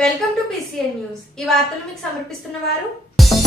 Welcome to PCN news. ఈ వార్తలు మీకు సమర్పిస్తున్నవారు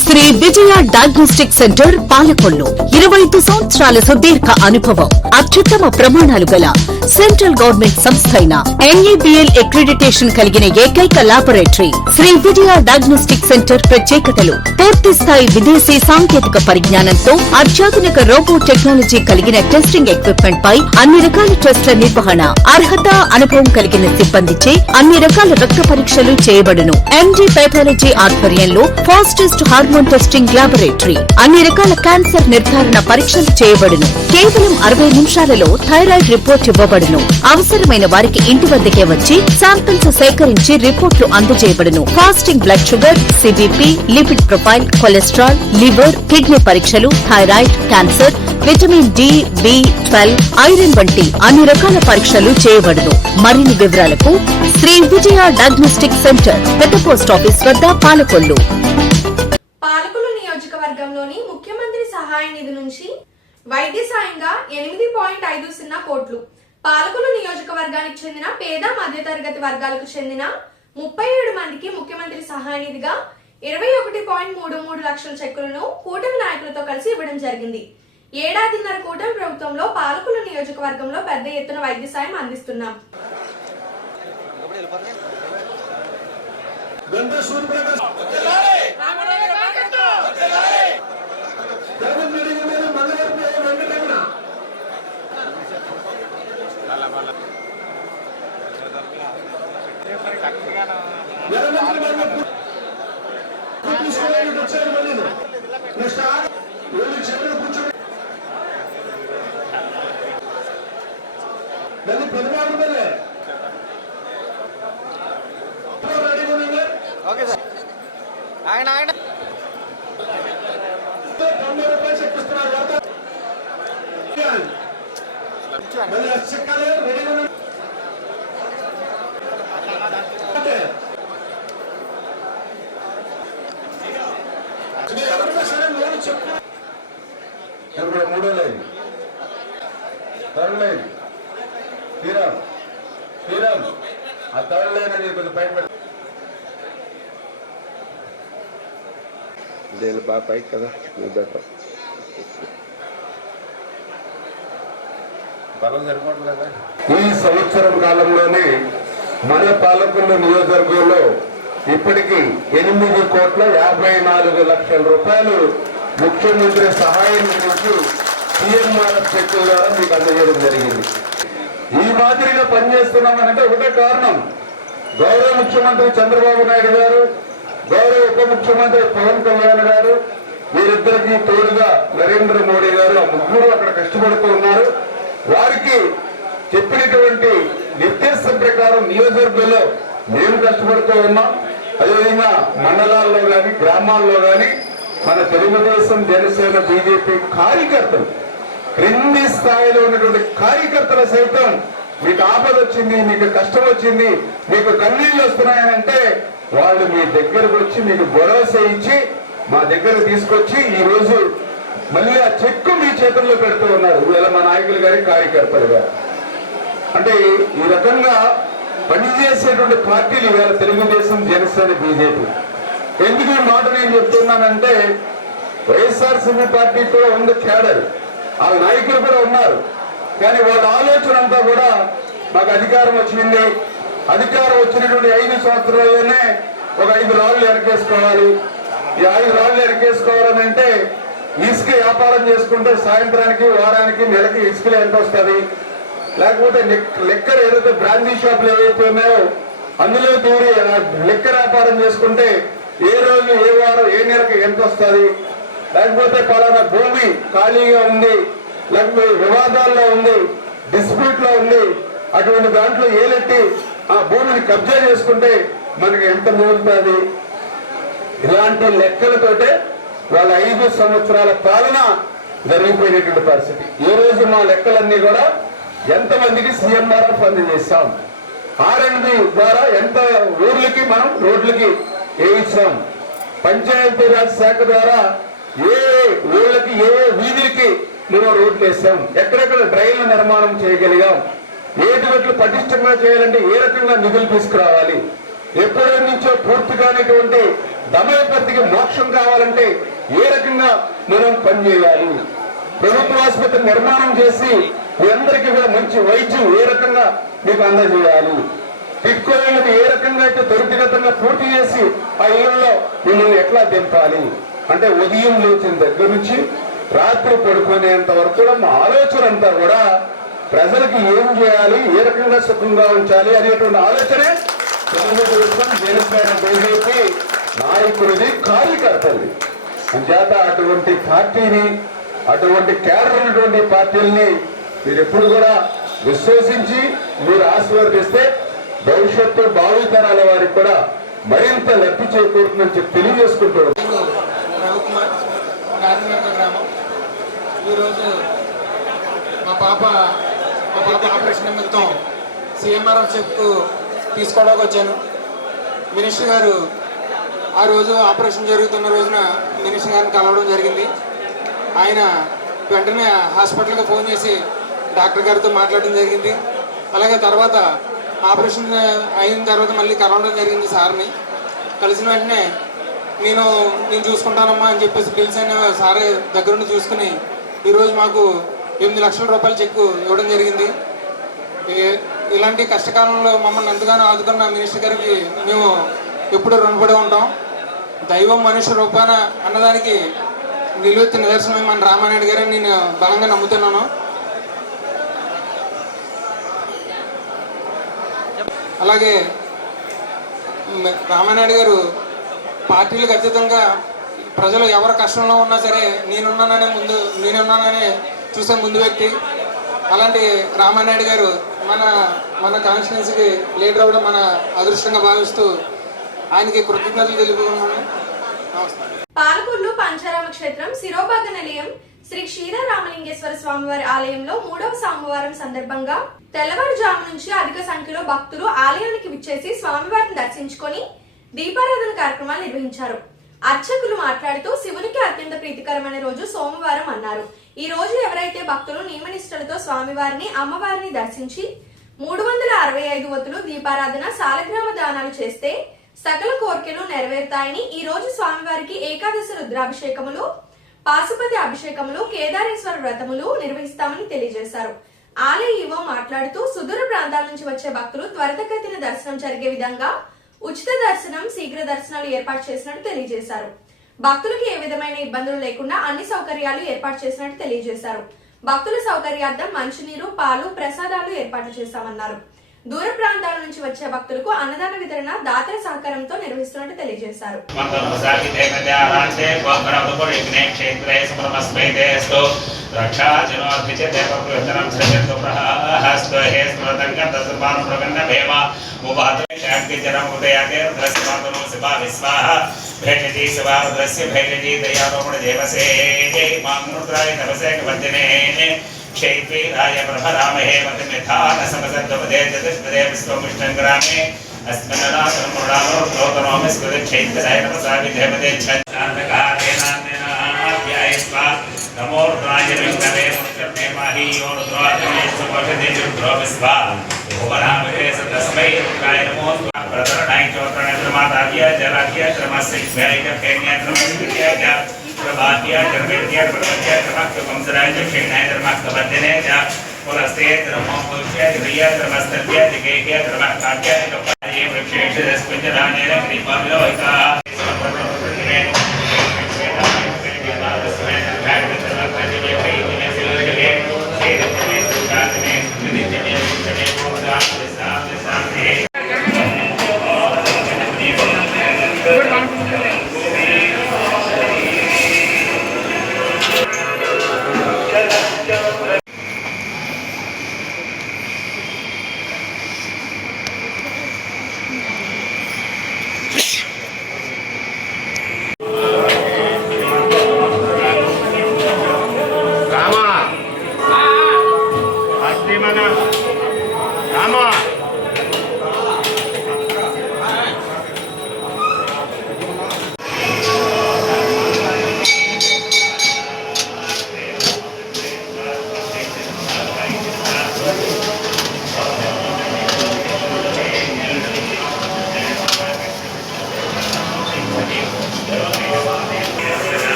శ్రీ విజయ డయాగ్నోస్టిక్ సెంటర్ పాలకొల్లు. 25 సంవత్సరాల సుదీర్ఘ అనుభవం, అత్యుత్తమ ప్రమాణాలు గల సెంట్రల్ గవర్నమెంట్ సంస్థ అయిన NABL అక్రిడిటేషన్ కలిగిన ఏకైక laboratory Shri Vijaya diagnostic centre. ప్రత్యేకతలు: పూర్తి స్థాయి విదేశీ సాంకేతిక పరిజ్ఞానంతో అత్యాధునిక రోబో టెక్నాలజీ కలిగిన టెస్టింగ్ ఎక్విప్మెంట్ పై అన్ని రకాల టెస్టుల నిర్వహణ, అర్హత, అనుభవం కలిగిన సిబ్బందిచే అన్ని రకాల రక్త పరీక్షలు చేయబడును. MD పైథాలజీ ఆధ్వర్యంలో ఫాస్టెస్ట్ హార్మోన్ టెస్టింగ్ ల్యాబొరేటరీ. అన్ని రకాల క్యాన్సర్ నిర్ధారణ పరీక్షలు చేయబడును. కేవలం 60 నిమిషాలలో థైరాయిడ్ రిపోర్ట్ ఇవ్వబడును. అవసరమైన వారికి ఇంటి వద్దకే వచ్చి శాంపిల్స్ సేకరించి రిపోర్టులు అందజేయబడును. Fasting blood sugar, CBP, lipid profile, cholesterol, liver, kidney పరీక్షలు, thyroid, cancer, vitamin D, B12, iron వంటి అన్ని రకాల పరీక్షలు చేయబడును. మరిన్ని వివరాలకు శ్రీ విజయ డయాగ్నోస్టిక్ సెంటర్, పెద్ద పోస్ట్ ఆఫీస్ వద్ద, పాలకొల్లు. పాలకొల్లు నియోజకవర్గంలోని ముఖ్యమంత్రి సహాయ నిధి నుంచి వైద్య సాయంగా 8.50 కోట్లు, పాలకొల్లు నియోజకవర్గానికి చెందిన పేద మధ్యతరగతి వర్గాలకు చెందిన 37 మందికి ముఖ్యమంత్రి సహాయ నిధిగా 21.33 లక్షల చెక్కులను కూటమి నాయకులతో కలిసి ఇవ్వడం జరిగింది. ఏడాదిన్నర కూటమి ప్రభుత్వంలో పాలకొల్లు నియోజకవర్గంలో పెద్ద ఎత్తున వైద్య సాయం అందిస్తున్నాం. ఓకే సార్, ఆయన మూడో లైన్, థర్డ్ లైన్, శ్రీరామ్ ఆ థర్డ్ లైన్ అనేది కొంచెం పైన దేని బాగా పైకి కదా బలం సరిపోవట్లేదా? ఈ సంవత్సరం కాలంలోనే మన పాలకొల్లు నియోజకవర్గంలో ఇప్పటికీ 8,54,00,000 రూపాయలు ముఖ్యమంత్రి సహాయ నిధి నుంచి CMRF చెక్కుల ద్వారా మీకు అందజేయడం జరిగింది. ఈ మాదిరిగా పనిచేస్తున్నామనంటే ఒకటే కారణం, గౌరవ ముఖ్యమంత్రి చంద్రబాబు నాయుడు గారు, గౌరవ ఉప ముఖ్యమంత్రి పవన్ కళ్యాణ్ గారు, వీరిద్దరికీ తోడుగా నరేంద్ర మోడీ గారు, ఆ ముగ్గురు అక్కడ కష్టపడుతూ ఉన్నారు. వారికి చెప్పినటువంటి నిర్దేశం ప్రకారం నియోజకవర్గంలో మేము కష్టపడుతూ ఉన్నాం. అదేవిధంగా మండలాల్లో కానీ గ్రామాల్లో కానీ మన తెలుగుదేశం, జనసేన, బీజేపీ కార్యకర్తలు, క్రింది స్థాయిలో ఉన్నటువంటి కార్యకర్తలు సైతం మీకు ఆపద వచ్చింది, మీకు కష్టం వచ్చింది, మీకు కన్నీళ్ళు వస్తున్నాయనంటే వాళ్ళు మీ దగ్గరకు వచ్చి మీకు భరోసా ఇచ్చి మా దగ్గర తీసుకొచ్చి ఈ రోజు మళ్ళీ ఆ చెక్కు మీ చేతుల్లో పెడుతూ ఉన్నారు. ఇలా మా నాయకులు గారి, కార్యకర్తలు గారు. అంటే ఈ రకంగా పనిచేసేటువంటి పార్టీలు ఇవాళ తెలుగుదేశం, జనసేన, బీజేపీ. ఎందుకు ఈ మాట నేను చెప్తున్నానంటే, వైఎస్ఆర్సీపీ పార్టీ కూడా ఉంది క్యాడర్, ఆ నాయకులు కూడా ఉన్నారు. కానీ వాళ్ళ ఆలోచన అంతా కూడా మాకు అధికారం వచ్చింది, అధికారం వచ్చినటువంటి 5 సంవత్సరాల్లోనే ఒక 5 రాళ్లు ఎరకేసుకోవాలి. ఈ 5 రాళ్లు ఎరకేసుకోవాలని అంటే ఇసుక వ్యాపారం చేసుకుంటే సాయంత్రానికి, వారానికి, నెలకి ఇసుకలు ఎంత వస్తుంది, లేకపోతే లెక్కర్ ఏదైతే బ్రాందీ షాపులు ఏవైతే ఉన్నాయో అందులో దూరి లెక్కర్ వ్యాపారం చేసుకుంటే ఏ రోజు, ఏ వారం, ఏ నెలకి ఎంత వస్తుంది, లేకపోతే పలానా భూమి ఖాళీగా ఉంది, లేకపోతే వివాదాల్లో ఉంది, డిస్ప్యూట్ లో ఉంది, అటువంటి దాంట్లో ఏలెట్టి ఆ భూమిని కబ్జా చేసుకుంటే మనకి ఎంత మిగులుతుంది, ఇలాంటి లెక్కలతోటే వాళ్ళ 5 సంవత్సరాల పాలన జరిగిపోయినటువంటి పరిస్థితి. ఈ రోజు మా లెక్కలన్నీ కూడా ఎంతమందికి CMRF అందజేస్తాం, R&D ద్వారా ఎంత ఊర్లకి మనం రోడ్లకి వేయించాం, పంచాయతీరాజ్ శాఖ ద్వారా ఏ ఊళ్ళకి, ఏ వీధులకి మనం రోడ్లు వేసాం, ఎక్కడెక్కడ డ్రైన్ల నిర్మాణం చేయగలిగాం, ఏటి పటిష్టంగా చేయాలంటే ఏ రకంగా నిధులు తీసుకురావాలి, ఎప్పటి నుంచి పూర్తి కానిటువంటి దమయపతికి మోక్షం కావాలంటే ఏ రకంగా మనం పనిచేయాలి, ప్రభుత్వ ఆసుపత్రి నిర్మాణం చేసి మీ అందరికీ కూడా మంచి వైద్యం ఏ రకంగా మీకు అందజేయాలి, టిట్కో ఇళ్ళని ఏ రకంగా అయితే త్వరితగతంగా పూర్తి చేసి ఆ ఇళ్లలో మిమ్మల్ని ఎట్లా దింపాలి అంటే ఉదయం లేచిన దగ్గర నుంచి రాత్రి పడుకునేంత వరకు కూడా మా ఆలోచన అంతా కూడా ప్రజలకు ఏం చేయాలి, ఏ రకంగా సుఖంగా ఉంచాలి అనేటువంటి ఆలోచనే తెలుగుదేశం జనసేన బీజేపీ నాయకుడిది, కార్యకర్తలది. అంచేత అటువంటి పార్టీని, అటువంటి కేడర్ ఉన్నటువంటి పార్టీల్ని మీరు ఎప్పుడు కూడా విశ్వసించి మీరు ఆశీర్వదిస్తే భవిష్యత్తు భావితరాల వారికి కూడా మరింత లబ్ధి చేకూరుతుందని చెప్పి తెలియజేసుకుంటూ రవికుమార్ రాజమండ్రి గ్రామం. ఈరోజు మా పాప ఆపరేషన్ నిమిత్తం సిఎంఆర్ఎఫ్ చెక్కు తీసుకోవడానికి వచ్చాను. మినిస్టర్ గారు ఆ రోజు ఆపరేషన్ జరుగుతున్న రోజున మినిస్టర్ గారిని కలవడం జరిగింది. ఆయన వెంటనే హాస్పిటల్కి ఫోన్ చేసి డాక్టర్ గారితో మాట్లాడడం జరిగింది. అలాగే తర్వాత ఆపరేషన్ అయిన తర్వాత మళ్ళీ కలవడం జరిగింది సార్ని. కలిసిన వెంటనే నేను చూసుకుంటానమ్మా అని చెప్పేసి పిలిచాను. సార్ దగ్గరుండి చూసుకుని ఈరోజు మాకు 8 లక్షల రూపాయల చెక్కు ఇవ్వడం జరిగింది. ఇలాంటి కష్టకాలంలో మమ్మల్ని ఎంతగానో ఆదుకున్న మినిస్టర్ గారికి మేము ఎప్పుడూ రుణపడి ఉంటాం. దైవం మనుష్య రూపాన అన్నదానికి నిలువెత్తు నిదర్శనమే మన రామానాయుడు గారని నేను బలంగా నమ్ముతున్నాను. అలాగే రామానాయుడు గారు పార్టీలకు అతీతంగా ప్రజలు ఎవరి కష్టంలో ఉన్నా సరే నేనున్నాననే చూసే ముందు వ్యక్తి. అలాంటి రామానాయుడు గారు మన కాన్స్టిట్యున్సీకి లీడర్ అవ్వడం మన అదృష్టంగా భావిస్తూ ఆయనకి కృతజ్ఞతలు తెలుపుకున్నాను. పాలకొల్లు పంచారామ క్షేత్రం శిరోభాగ నిలయం శ్రీ క్షీరరామలింగేశ్వర స్వామివారి ఆలయంలో 3వ సోమవారం సందర్భంగా తెల్లవారుజాము నుంచి అధిక సంఖ్యలో భక్తులు ఆలయానికి విచ్చేసి స్వామివారిని దర్శించుకొని దీపారాధన కార్యక్రమాలు నిర్వహించారు. అర్చకులు మాట్లాడుతూ శివునికి అత్యంత ప్రీతికరమైన రోజు సోమవారం అన్నారు. ఈ రోజు ఎవరైతే భక్తులు నియమనిష్టలతో స్వామివారిని అమ్మవారిని దర్శించి 365 ఒత్తులు దీపారాధన సాలగ్రామ దానాలు చేస్తే సకల కోరికలు నెరవేరుతాయని, ఈ రోజు స్వామివారికి ఏకాదశి రుద్రాభిషేకములు, పాశుపతి అభిషేకములు, కేదారేశ్వర వ్రతములు నిర్వహిస్తామని తెలియజేశారు. ఆలయ ఈవో మాట్లాడుతూ సుదూర ప్రాంతాల నుంచి వచ్చే భక్తులు త్వరితగతిన దర్శనం జరిగే విధంగా ఉచిత దర్శనం, శీఘ్ర దర్శనాలు ఏర్పాటు చేసినట్టు తెలియజేశారు. భక్తులకు ఏ విధమైన ఇబ్బందులు లేకుండా అన్ని సౌకర్యాలు ఏర్పాటు చేసినట్టు తెలియజేశారు. భక్తుల సౌకర్యార్థం మంచినీరు, పాలు, ప్రసాదాలు ఏర్పాటు చేశామన్నారు. దూర ప్రాంతాల నుంచి వచ్చే భక్తులకు అన్నదాన వితరణ దాతల సహకారంతో నిర్వహిస్తున్నట్టు తెలియజేశారు. भेटजी सवारुद्रस्य भेटजी दयारोपण देवसे मामुद्राय तपसे कवचने क्षेत्रे राय प्रभरामहे मतमिथान समसद्वपदे चतुष्पदे विश्वमुष्टंग्रामे अस्मन्नाथं मुरारो लोकनोमि स्कृत क्षेत्राय नमसा विधेमते छन्दकारेणान्यनाभ्यायस्वा नमो रुद्राय विष्णवे मुच्चते माहि यो रुद्राय सुपषदे रुद्रोविस्वा भुवनामहे तस्मै रुद्राय नमो प्रतरणाय चोत्रनेत्रमाताभ्य जलाभ्य क्रमस्यभ्याय फेन्य क्रमस्कृत्य प्रभात्य कर्मेत्य प्रवत्य क्रमस्कंसराय दक्षिणाय क्रमस्कवदने च पुरस्ते क्रमोपस्य ह्रिय क्रमस्तभ्य दिगेह्य क्रमकाट्य कपाये वृक्षेष रसकुञ्जरानेन कृपाविलोहिता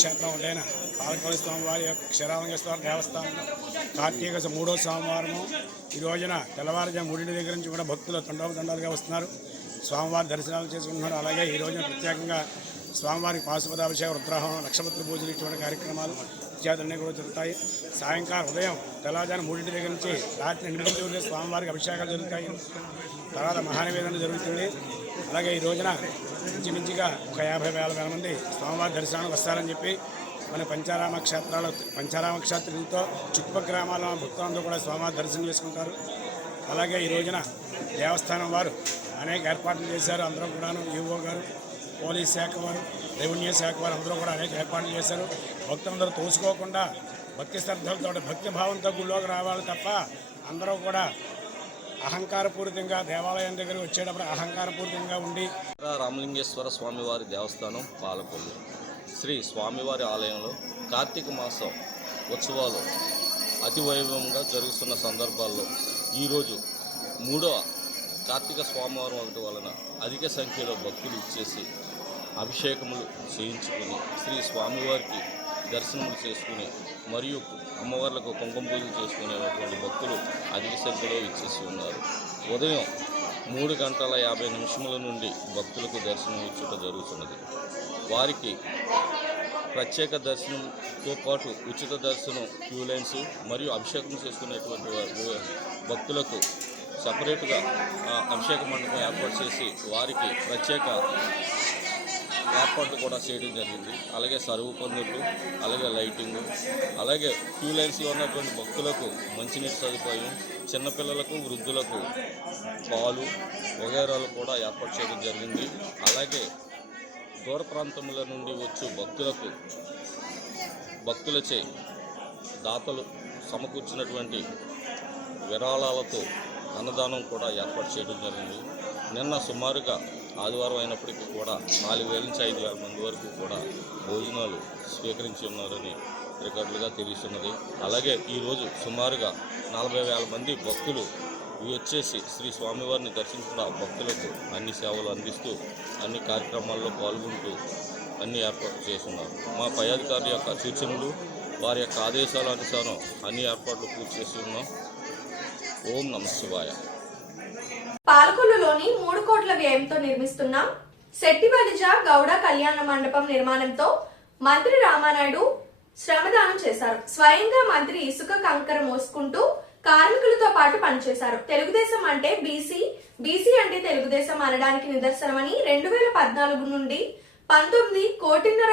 పుణ్యక్షేత్రం ఒకటైన పాలకొల్లు స్వామివారి యొక్క క్షీరామలింగేశ్వర దేవస్థానంలో కార్తీక 3వ సోమవారము ఈ రోజున తెల్లవారుజాము 3 దగ్గర నుంచి కూడా భక్తులు తండోపతండాలుగా వస్తున్నారు, స్వామివారి దర్శనాలు చేసుకుంటున్నారు. అలాగే ఈ రోజున ప్రత్యేకంగా స్వామివారికి పాశుపతాభిషేకం, రుద్రాహం, లక్షపత్రి పూజలు ఇటువంటి కార్యక్రమాలు ఇత్యాదులన్నీ కూడా జరుగుతాయి. సాయంకాలం ఉదయం తెల్లవారుజాము 3 దగ్గర నుంచి రాత్రి 8 వరకు స్వామివారికి అభిషేకాలు జరుగుతాయి. తర్వాత మహానివేదన జరుగుతుంది. అలాగే ఈ రోజున ఇంచుమించుగా ఒక 50,000 మంది స్వామివారి దర్శనానికి వస్తారని చెప్పి మన పంచారామ క్షేత్రంతో చుట్టుపక్కల గ్రామాల భక్తులందరూ కూడా స్వామివారి దర్శనం చేసుకుంటారు. అలాగే ఈ రోజున దేవస్థానం వారు అనేక ఏర్పాట్లు చేశారు. అందరూ కూడాను ఈవో గారు, పోలీస్ శాఖ వారు, రెవెన్యూ శాఖ వారు అందరూ కూడా అనేక ఏర్పాట్లు చేశారు. భక్తులందరూ తోసుకోకుండా భక్తి శ్రద్ధలతో భక్తి భావంతో గుళ్ళోకి రావాలి తప్ప అందరూ కూడా అహంకారపూరితంగా దేవాలయం దగ్గర వచ్చేటప్పుడు అహంకారపూరితంగా ఉండి. రామలింగేశ్వర స్వామివారి దేవస్థానం పాలకొల్లు శ్రీ స్వామివారి ఆలయంలో కార్తీక మాసం ఉత్సవాలు అతి వైభవంగా జరుగుతున్న సందర్భాల్లో ఈరోజు 3వ కార్తీక స్వామివారం ఒకటి వలన అధిక సంఖ్యలో భక్తులు ఇచ్చేసి అభిషేకములు చేయించుకుని శ్రీ స్వామివారికి దర్శనములు చేసుకుని మరియు అమ్మవార్లకు కుంకుమ పూజలు చేసుకునేటువంటి భక్తులు అధిక సంఖ్యలో ఇచ్చేసి ఉన్నారు. ఉదయం 3:50 నుండి భక్తులకు దర్శనం ఇచ్చుట జరుగుతున్నది. వారికి ప్రత్యేక దర్శనంతో పాటు ఉచిత దర్శనం, క్యూ లైన్స్ మరియు అభిషేకం చేసుకునేటువంటి భక్తులకు సపరేట్గా అభిషేక మండపం ఏర్పాటు చేసి వారికి ప్రత్యేక ఏర్పాట్లు కూడా చేయడం జరిగింది. అలాగే సర్వు పందిళ్ళు, అలాగే లైటింగు, అలాగే క్యూ లైన్స్లో ఉన్నటువంటి భక్తులకు మంచినీటి సదుపాయం, చిన్నపిల్లలకు వృద్ధులకు పాలు వగైరాలు కూడా ఏర్పాటు చేయడం జరిగింది. అలాగే దూర ప్రాంతముల నుండి వచ్చి భక్తులచే దాతలు సమకూర్చినటువంటి విరాళాలతో అన్నదానం కూడా ఏర్పాటు చేయడం జరిగింది. నిన్న సుమారుగా ఆదివారం అయినప్పటికీ కూడా 4,000 నుంచి 5,000 మంది వరకు కూడా భోజనాలు స్వీకరించి ఉన్నారని రికార్డులుగా తెలుస్తున్నది. అలాగే ఈరోజు సుమారుగా 40,000 మంది భక్తులు వచ్చేసి శ్రీ స్వామివారిని దర్శించిన భక్తులకు అన్ని సేవలు అందిస్తూ అన్ని కార్యక్రమాల్లో పాల్గొంటూ అన్ని ఏర్పాట్లు చేస్తున్నారు. మా పై అధికారుల యొక్క సూచనలు, వారి యొక్క ఆదేశాల అనుసారం అన్ని ఏర్పాట్లు పూర్తి చేసి ఉన్నాం. ఓం నమః శివాయ. పాలకొల్లులోని 3 కోట్ల వ్యయంతో నిర్మిస్తున్న శెట్టిబలిజ గౌడ కళ్యాణ మండపం నిర్మాణంతో మంత్రి రామానాయుడు శ్రమదానం చేశారు. స్వయంగా మంత్రి ఇసుక కంకర మోసుకుంటూ కార్మికులతో పాటు పనిచేశారు. తెలుగుదేశం అంటే బీసీ అంటే తెలుగుదేశం అనడానికి నిదర్శనమని 2014 నుండి 19 కోటిన్నర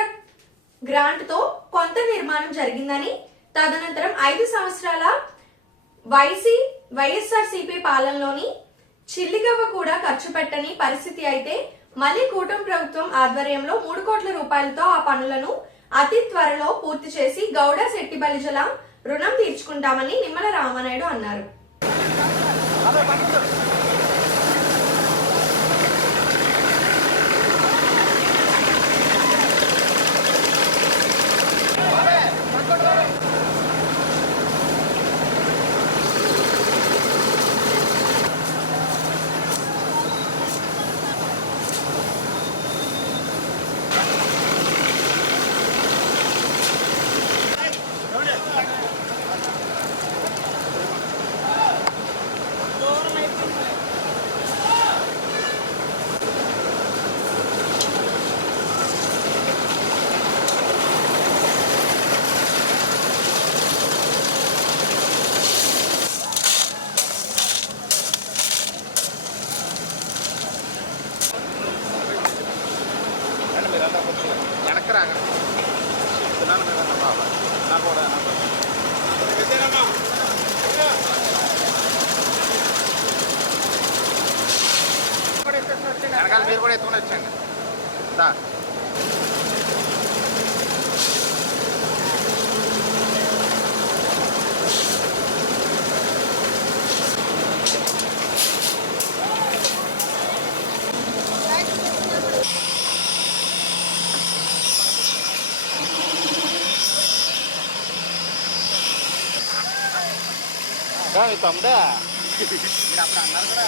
గ్రాంట్ తో కొంత నిర్మాణం జరిగిందని, తదనంతరం 5 సంవత్సరాల వైఎస్ఆర్సీపీ పాలనలోని చిల్లిగవ్వ కూడా ఖర్చు పెట్టని పరిస్థితి అయితే మళ్లీ కూటమి ప్రభుత్వం ఆధ్వర్యంలో 3 కోట్ల రూపాయలతో ఆ పనులను అతి త్వరలో పూర్తి చేసి గౌడ శెట్టి బలిజల రుణం తీర్చుకుంటామని నిమ్మల రామానాయుడు అన్నారు. వెనక్కి రాగా నా కూడా వెనకాల మీరు కూడా ఎత్తుకుని వచ్చండి. తమ్ముడా మీరు అప్పుడు అన్నారు కూడా.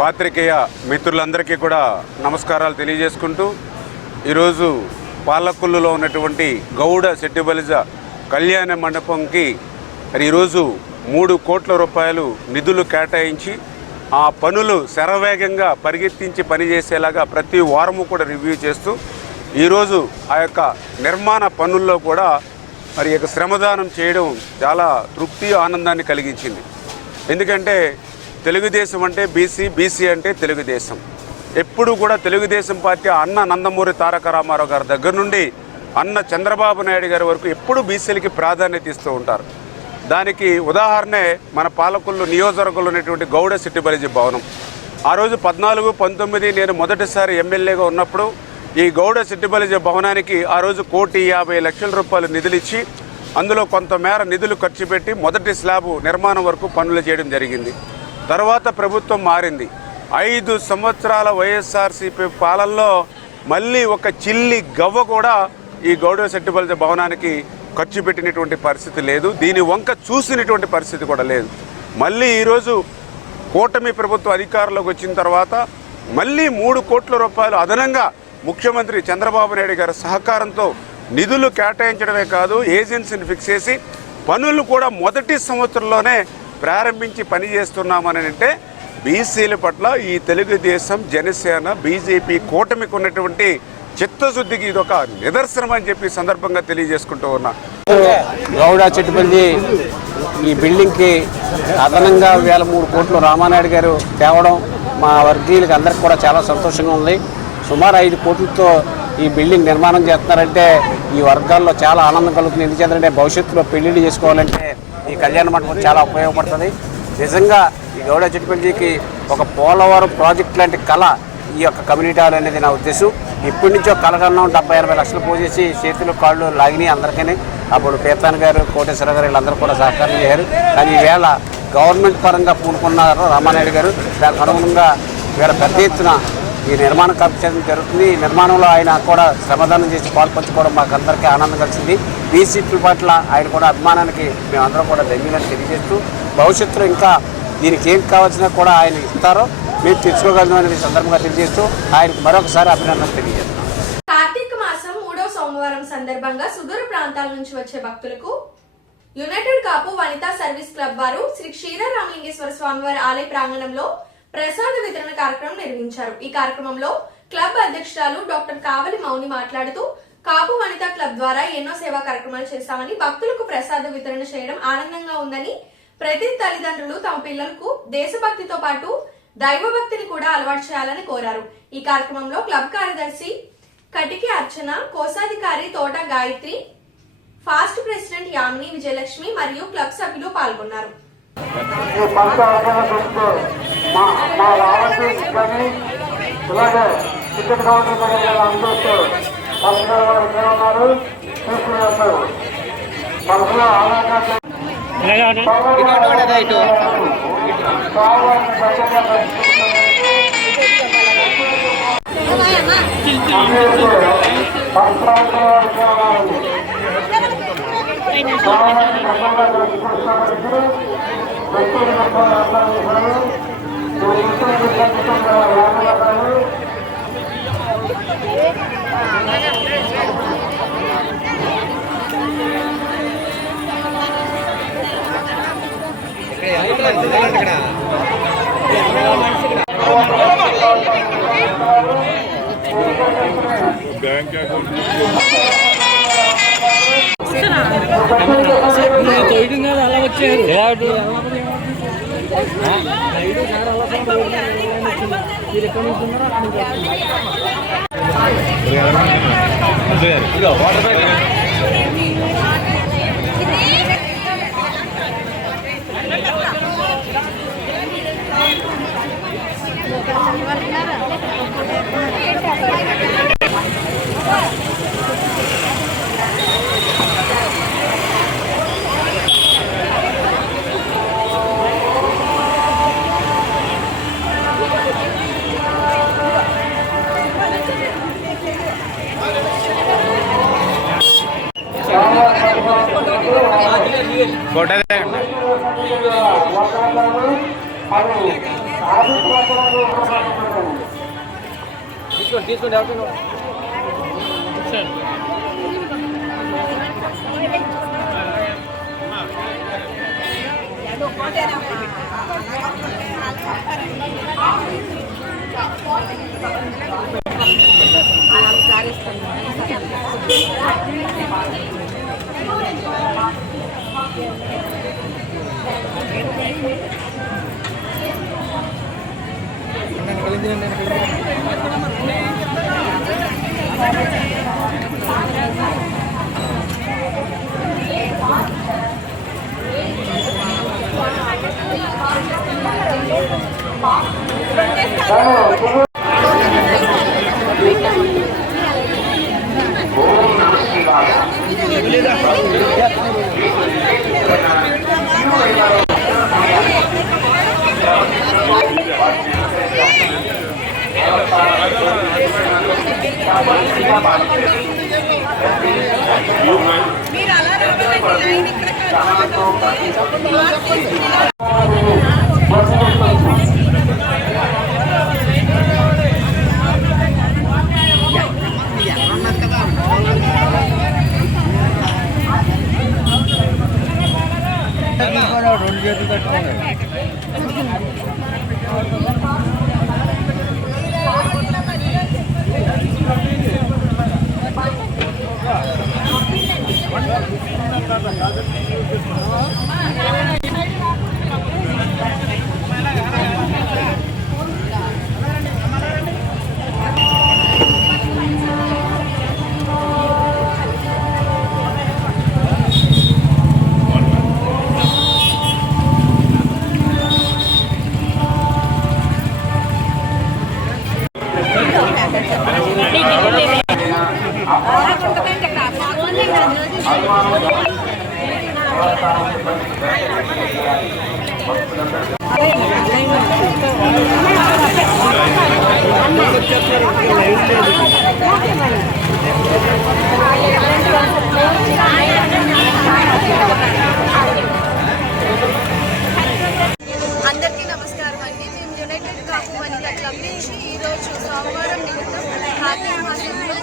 పాత్రికేయ మిత్రులందరికీ కూడా నమస్కారాలు తెలియజేసుకుంటూ ఈరోజు పాలకొల్లులో ఉన్నటువంటి గౌడ సెట్టిబలిజ కళ్యాణ మండపంకి మరి ఈరోజు 3 కోట్ల రూపాయలు నిధులు కేటాయించి ఆ పనులు శరవేగంగా పరిగెత్తించి పనిచేసేలాగా ప్రతి వారము కూడా రివ్యూ చేస్తూ ఈరోజు ఆ యొక్క నిర్మాణ పనుల్లో కూడా మరి యొక్క శ్రమదానం చేయడం చాలా తృప్తి ఆనందాన్ని కలిగించింది. ఎందుకంటే తెలుగుదేశం అంటే బీసీ, బీసీ అంటే తెలుగుదేశం. ఎప్పుడు కూడా తెలుగుదేశం పార్టీ అన్న నందమూరి తారక రామారావు గారి దగ్గర నుండి అన్న చంద్రబాబు నాయుడు గారి వరకు ఎప్పుడు బీసీలకి ప్రాధాన్యత ఇస్తూ ఉంటారు. దానికి ఉదాహరణే మన పాలకొల్లు నియోజకవర్గంలో ఉన్నటువంటి గౌడ సెట్టిబలిజ భవనం. ఆ రోజు 14, 19 నేను మొదటిసారి ఎమ్మెల్యేగా ఉన్నప్పుడు ఈ గౌడ సెట్టిబలిజ భవనానికి ఆ రోజు 1,50,00,000 రూపాయలు నిధులు ఇచ్చి అందులో కొంతమేర నిధులు ఖర్చు పెట్టి మొదటి స్లాబు నిర్మాణం వరకు పనులు చేయడం జరిగింది. తర్వాత ప్రభుత్వం మారింది. 5 సంవత్సరాల వైఎస్ఆర్సీపీ పాలనలో మళ్ళీ ఒక చిల్లి గవ్వ కూడా ఈ గౌడ సెట్టిబలిజ భవనానికి ఖర్చు పెట్టినటువంటి పరిస్థితి లేదు. దీని వంక చూసినటువంటి పరిస్థితి కూడా లేదు. మళ్ళీ ఈరోజు కూటమి ప్రభుత్వం అధికారంలోకి వచ్చిన తర్వాత మళ్ళీ 3 కోట్ల రూపాయలు అదనంగా ముఖ్యమంత్రి చంద్రబాబు నాయుడు గారి సహకారంతో నిధులు కేటాయించడమే కాదు, ఏజెన్సీని ఫిక్స్ చేసి పనులు కూడా మొదటి సంవత్సరంలోనే ప్రారంభించి పనిచేస్తున్నామని అంటే బీసీల పట్ల ఈ తెలుగుదేశం, జనసేన, బీజేపీ కూటమికి ఉన్నటువంటి చిత్తశుద్ధికి ఇదొక నిదర్శనం అని చెప్పి సందర్భంగా తెలియజేసుకుంటూ ఉన్నా. గౌడ చెట్టుపల్లి ఈ బిల్డింగ్కి అదనంగా 3 కోట్లు రామానాయుడు గారు తేవడం మా వర్గీయులకి అందరికి కూడా చాలా సంతోషంగా ఉంది. సుమారు 5 కోట్లతో ఈ బిల్డింగ్ నిర్మాణం చేస్తున్నారంటే ఈ వర్గాల్లో చాలా ఆనందం కలుగుతుంది. ఎందుకంటే భవిష్యత్తులో పెళ్లిళ్ళు చేసుకోవాలంటే ఈ కళ్యాణ మండపం చాలా ఉపయోగపడుతుంది. నిజంగా ఈ గౌడ చెట్టుపల్లికి ఒక పోలవరం ప్రాజెక్ట్ లాంటి కళ ఈ యొక్క కమ్యూనిటీ హాల్ అనేది నా ఉద్దేశం. ఇప్పటి నుంచో కలగన్నాం 70-80 లక్షలు పోసేసి చేతులు కాళ్ళు లాగినాయి అందరికీ. అప్పుడు పేతాన్ గారు, కోటేశ్వర గారు వీళ్ళందరూ కూడా సహకారం చేశారు. కానీ ఈవేళ గవర్నమెంట్ పరంగా పూనుకున్నారు రామానాయుడు గారు. దానికి అనుగుణంగా ఈవేళ పెద్ద ఎత్తున ఈ నిర్మాణం కార్యక్రమం జరుగుతుంది. ఈ నిర్మాణంలో ఆయన కూడా శ్రమదానం చేసి పాల్పంచుకోవడం మాకు అందరికీ ఆనందం కలిసింది. బీసీ పట్ల ఆయన కూడా అభిమానానికి మేమందరం కూడా ధన్యవాదాలు తెలియజేస్తూ భవిష్యత్తులో ఇంకా దీనికి ఏం కావాల్సినా కూడా ఆయన ఇస్తారో మేము తెచ్చుకోగలం అనేది సందర్భంగా తెలియజేస్తూ ఆయనకు మరొకసారి అభినందనలు తెలియజేస్తున్నాం. కార్తీక మాసం 3వ సోమవారం సందర్భంగా సుదూర ప్రాంతాల నుంచి వచ్చే భక్తులకు యునైటెడ్ కాపు వనితా సర్వీస్ క్లబ్ వారు శ్రీ క్షీరరామలింగేశ్వర స్వామివారి ఆలయ ప్రాంగణంలో ప్రసాద వితరణ కార్యక్రమం నిర్వహించారు. ఈ కార్యక్రమంలో క్లబ్ అధ్యక్షురాలు డాక్టర్ కావలి మౌని మాట్లాడుతూ కాపు వనితా క్లబ్ ద్వారా ఎన్నో సేవా కార్యక్రమాలు చేశామని, భక్తులకు ప్రసాద వితరణ చేయడం ఆనందంగా ఉందని, ప్రతి తల్లిదండ్రులు తమ పిల్లలకు దేశభక్తితో పాటు దైవభక్తిని కూడా అలవాటు చేయాలని కోరారు. ఈ కార్యక్రమంలో క్లబ్ కార్యదర్శి కటికి అర్చన, కోశాధికారి తోట గాయత్రి, ఫాస్ట్ ప్రెసిడెంట్ యామిని విజయలక్ష్మి మరియు క్లబ్ సభ్యులు పాల్గొన్నారు. బ్యాంక్ అకౌంట్ అలా వచ్చారు. ఫోటో అందరికీ నమస్కారం అండి. మేము యునైటెడ్ కాపు వనితా క్లబ్ నుంచి ఈరోజు సోమవారం నిమిత్తం కార్తీక మాసంలో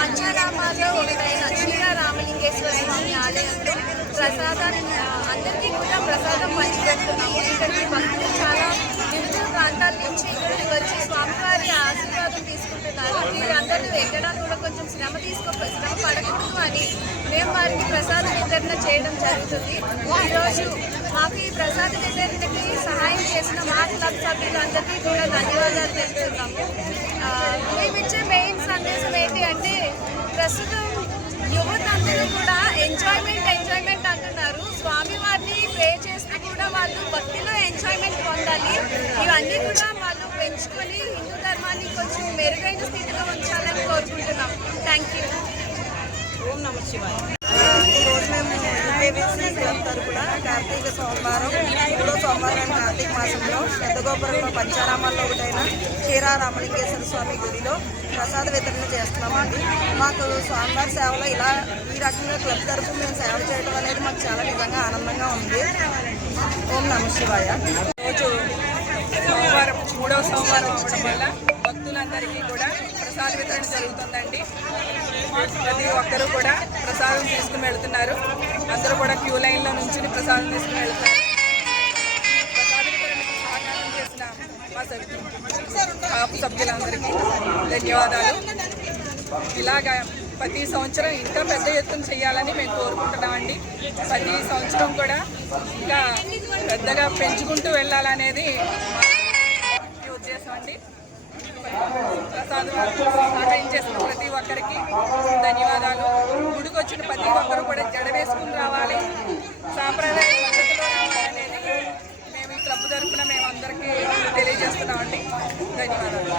పంచారామాల్లో ఒకటైన శ్రీరామలింగేశ్వర స్వామి ఆలయంలో ప్రసాదాన్ని అందరికీ కూడా ప్రసాదం పంచిపెడుతున్నాము. ఇక్కడికి భక్తులు చాలా వివిధ ప్రాంతాల నుంచి ఇక్కడికి వచ్చి స్వామివారి ఆశీర్వాదం తీసుకుంటున్నారు. వీరందరూ ఎక్కడానికి కూడా కొంచెం శ్రమ పడకూడదు అని మేము వారికి ప్రసాద వితరణ చేయడం జరుగుతుంది. ఈరోజు మాకు ఈ ప్రసాద వితరణకి సహాయం చేసిన మా క్లబ్ సభ్యులందరికీ కూడా ధన్యవాదాలు తెలుపుతున్నాము. మేమిచ్చే మెయిన్ సందేశం ఏంటి అంటే ప్రస్తుతం యువత అందరూ కూడా ఎంజాయ్మెంట్ అంటున్నారు. స్వామివారిని ప్రే చేస్తూ కూడా వాళ్ళు భక్తిలో ఎంజాయ్మెంట్ పొందాలి. ఇవన్నీ కూడా వాళ్ళు పెంచుకొని హిందూ ధర్మాన్ని కొంచెం మెరుగైన స్థితిలో ఉంచాలని కోరుకుంటున్నాం. Thank you. ఓం నమః శివాయ. ఈరోజు మేము క్లబ్ తరపున కార్తీక సోమవారం 3వ సోమవారం కార్తీక మాసంలో పెద్దగోపురంలో పంచారామాల్లో ఒకటైన శ్రీరామలింగేశ్వర స్వామి గుడిలో ప్రసాద వితరణ చేస్తున్నామండి. మాకు స్వామివారి సేవలో ఈ రకంగా క్లబ్ తరఫు మేము సేవ చేయడం అనేది మాకు చాలా నిజంగా ఆనందంగా ఉంది. ఓం నమః శివాయ. రోజు సోమవారం 3వ సోమవారం అవ్వడం వల్ల భక్తులందరికీ కూడా ప్రసాద వితరణ జరుగుతుందండి. ప్రతి ఒక్కరూ కూడా ప్రసాదం తీసుకుని వెళ్తున్నారు. అందరూ కూడా క్యూ లైన్లో నుంచి ప్రసాదం తీసుకుని వెళ్తున్నారు. ప్రసాద వితరణకు సహకారం చేసిన మా కాపు సభ్యులందరికీ ధన్యవాదాలు. ఇలాగా ప్రతి సంవత్సరం ఇంకా పెద్ద ఎత్తున చేయాలని మేము కోరుకుంటున్నామండి. ప్రతి సంవత్సరం కూడా ఇంకా పెద్దగా పెంచుకుంటూ వెళ్ళాలనేది మా ఉద్దేశం అండి. ప్రసాదం సహకరించేసిన ప్రతి ఒక్కరికి ధన్యవాదాలు. గుడికి వచ్చిన ప్రతి ఒక్కరు కూడా జడ వేసుకుని రావాలి, సాంప్రదాయ పద్ధతిలో రావాలనేది మేము ఈ క్లబ్ తరఫున మేము అందరికీ తెలియజేస్తున్నామండి. ధన్యవాదాలు.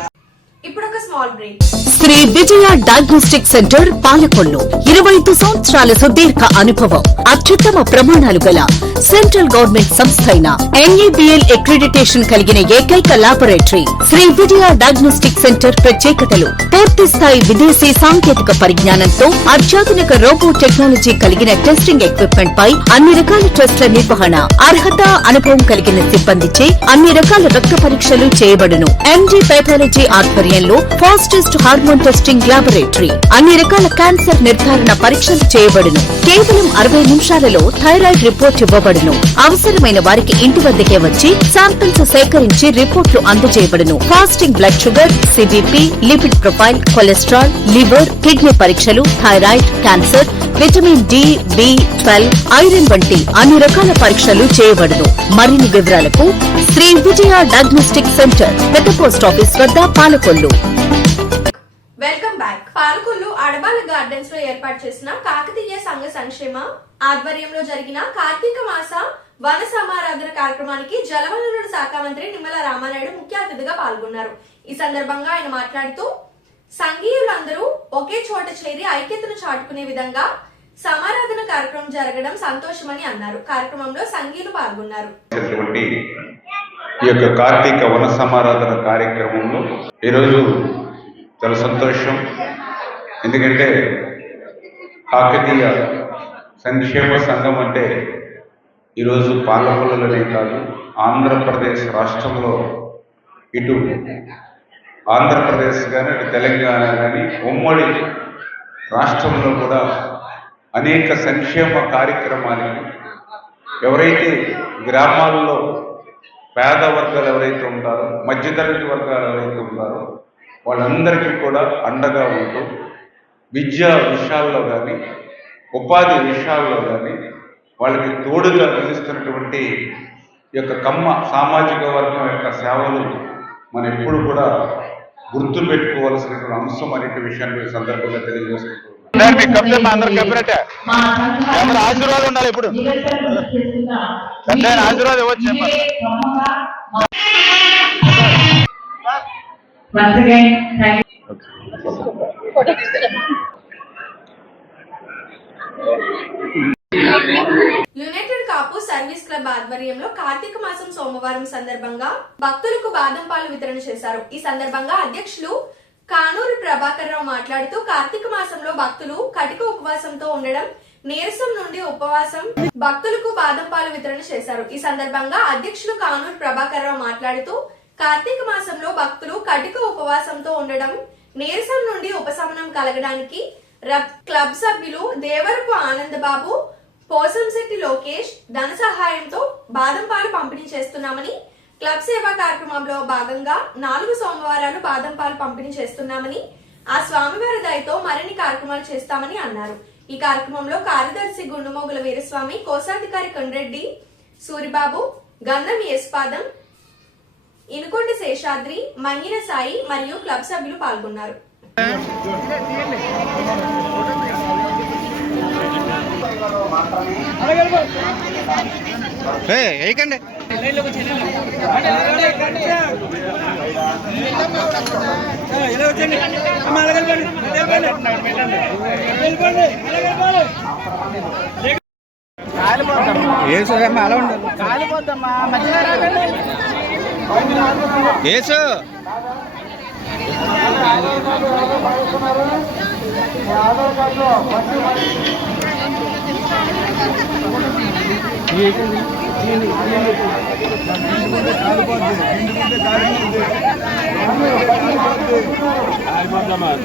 ఇప్పుడు ఒక small break. Shri Vijaya diagnostic centre Palakollu 25 సంవత్సరాల సుదీర్ఘ అనుభవం, అత్యుత్తమ ప్రమాణాలు గల సెంట్రల్ గవర్నమెంట్ సంస్థ అయిన NABL అక్రిడిటేషన్ కలిగిన ఏకైక laboratory Shri Vijaya diagnostic centre. ప్రత్యేకతలు: పూర్తి స్థాయి విదేశీ సాంకేతిక పరిజ్ఞానంతో అత్యాధునిక రోబో టెక్నాలజీ కలిగిన టెస్టింగ్ ఎక్విప్మెంట్ పై అన్ని రకాల టెస్టుల నిర్వహణ, అర్హత, అనుభవం కలిగిన సిబ్బందిచే అన్ని రకాల రక్త పరీక్షలు చేయబడును. MD పైథాలజీ ఆధ్వర్యంలో ఫాస్టెస్ట్ హార్మోన్ టెస్టింగ్ ల్యాబొరేటరీ, అన్ని రకాల క్యాన్సర్ నిర్ధారణ పరీక్షలు చేయబడును. కేవలం 60 నిమిషాలలో థైరాయిడ్ రిపోర్ట్ ఇవ్వబడును. అవసరమైన వారికి ఇంటి వద్దకే వచ్చి శాంపిల్స్ సేకరించి రిపోర్ట్లు అందజేయబడును. Fasting blood sugar, CBP, lipid profile, cholesterol, liver, kidney పరీక్షలు, thyroid, cancer, vitamin D, B12, iron వంటి అన్ని రకాల పరీక్షలు చేయబడును. మరిన్ని వివరాలకు శ్రీ విజయ డయాగ్నోస్టిక్ సెంటర్, పెద్ద పోస్ట్ ఆఫీస్ వద్ద, Palakollu. Welcome back. Palakollu Adabala gardens లో ఏర్పాటు చేసిన కాకతీయ సంఘ సంక్షేమ ఆధ్వర్యంలో జరిగిన కార్తీక మాస వన సమారాధన కార్యక్రమానికి జలవనరుల శాఖ మంత్రి నిమ్మల రామానాయుడు ముఖ్య అతిథిగా పాల్గొన్నారు. ఈ సందర్భంగా ఆయన మాట్లాడుతూ సంఘీయులందరూ ఒకే చోట చేరి ఐక్యతను చాటుకునే విధంగా సమారాధన కార్యక్రమం జరగడం సంతోషమని అన్నారు. కార్యక్రమంలో సంఘీయులు పాల్గొన్నారు. ఈ యొక్క కార్తీక వన సమారాధన కార్యక్రమంలో ఈరోజు చాలా సంతోషం. ఎందుకంటే కాకతీయ సంక్షేమ సంఘం అంటే ఈరోజు పాలకొల్లులోనే కాదు, ఆంధ్రప్రదేశ్ రాష్ట్రంలో ఇటు ఆంధ్రప్రదేశ్ కానీ ఇటు తెలంగాణ కానీ ఉమ్మడి రాష్ట్రంలో కూడా అనేక సంక్షేమ కార్యక్రమాలకి ఎవరైతే గ్రామాల్లో పేద వర్గాలు ఎవరైతే ఉంటారో, మధ్యతరగతి వర్గాలు ఎవరైతే ఉంటారో వాళ్ళందరికీ కూడా అండగా ఉంటూ విద్యా విషయాల్లో కానీ ఉపాధి విషయాల్లో కానీ వాళ్ళకి తోడుగా అందిస్తున్నటువంటి ఈ యొక్క కమ్మ సామాజిక వర్గం యొక్క సేవలు మనం ఎప్పుడు కూడా గుర్తు పెట్టుకోవాల్సినటువంటి అంశం అనే విషయాన్ని సందర్భంగా తెలియజేసుకుంటున్నాను. ఆశీర్వాదం ఉండాలి, ఇప్పుడు ఆశీర్వాదం ఇవ్వచ్చు. యునైటెడ్ కాపు సర్వీస్ క్లబ్ ఆధ్వర్యంలో కార్తీక మాసం సోమవారం సందర్భంగా భక్తులకు బాదం పాలు వితరణ చేశారు. ఈ సందర్భంగా అధ్యక్షులు కానూరు ప్రభాకర్ రావు మాట్లాడుతూ కార్తీక మాసంలో భక్తులు కటిక ఉపవాసంతో ఉండడం, నీరసం నుండి ఉపవాసం భక్తులకు బాదం పాలు వితరణ చేశారు. ఈ సందర్భంగా అధ్యక్షులు కానూరు ప్రభాకర్ రావు మాట్లాడుతూ కార్తీక మాసంలో భక్తులు కటిక ఉపవాసంతో ఉండడం, నీరసం నుండి ఉపశమనం కలగడానికి క్లబ్ సభ్యులు దేవరపు ఆనందబాబు, పోసంశెట్టి లోకేష్ ధన సహాయంతో బాదం పాలు పంపిణీ చేస్తున్నామని, క్లబ్ సేవా కార్యక్రమంలో భాగంగా 4 సోమవారాలు బాదం పాలు పంపిణీ చేస్తున్నామని, ఆ స్వామివారి దయతో మరిన్ని కార్యక్రమాలు చేస్తామని అన్నారు. ఈ కార్యక్రమంలో కార్యదర్శి గుండుమోగుల వీరస్వామి, కోశాధికారి కొండ్రెడ్డి సూరిబాబు, గంధం యశ్పాదం, ఇనుకొండ శేషాద్రి, మంగిన సాయి మరియు క్లబ్ సభ్యులు పాల్గొన్నారు. అలా ఉండదు, కాలిపోద్దమ్మా, మధ్యలో రాకండి. ఏసు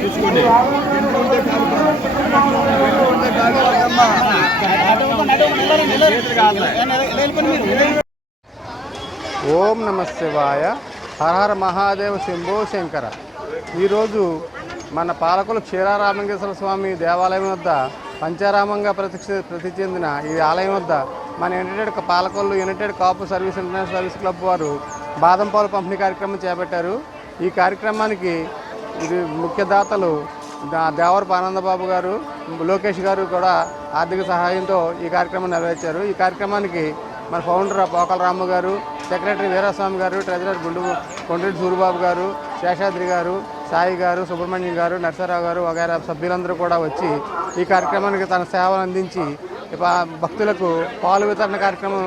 చూసుకోండి. ఓం నమ శివాయ. హరహర మహాదేవ శంభో శంకర. ఈరోజు మన పాలకొల్లు క్షీరారామలింగేశ్వర స్వామి దేవాలయం వద్ద పంచారామంగా ప్రతి చెందిన ఈ ఆలయం వద్ద మన పాలకొల్లు యునైటెడ్ కాపు సర్వీస్ ఇంటర్నేషనల్ సర్వీస్ క్లబ్ వారు బాదం పాలు పంపిణీ కార్యక్రమం చేపట్టారు. ఈ కార్యక్రమానికి ఇది ముఖ్య దాతలు దేవరపు ఆనందబాబు గారు, లోకేష్ గారు కూడా ఆర్థిక సహాయంతో ఈ కార్యక్రమం నెరవేర్చారు. ఈ కార్యక్రమానికి మన ఫౌండర్ పోకల రాము గారు, సెక్రటరీ వీరస్వామి గారు, ట్రెజరర్ కొండ్రెడ్డి సూరిబాబు గారు, శేషాద్రి గారు, సాయి గారు, సుబ్రహ్మణ్యం గారు, నరసరావు గారు వగైరా సభ్యులందరూ కూడా వచ్చి ఈ కార్యక్రమానికి తన సేవలు అందించి భక్తులకు పాలు వితరణ కార్యక్రమం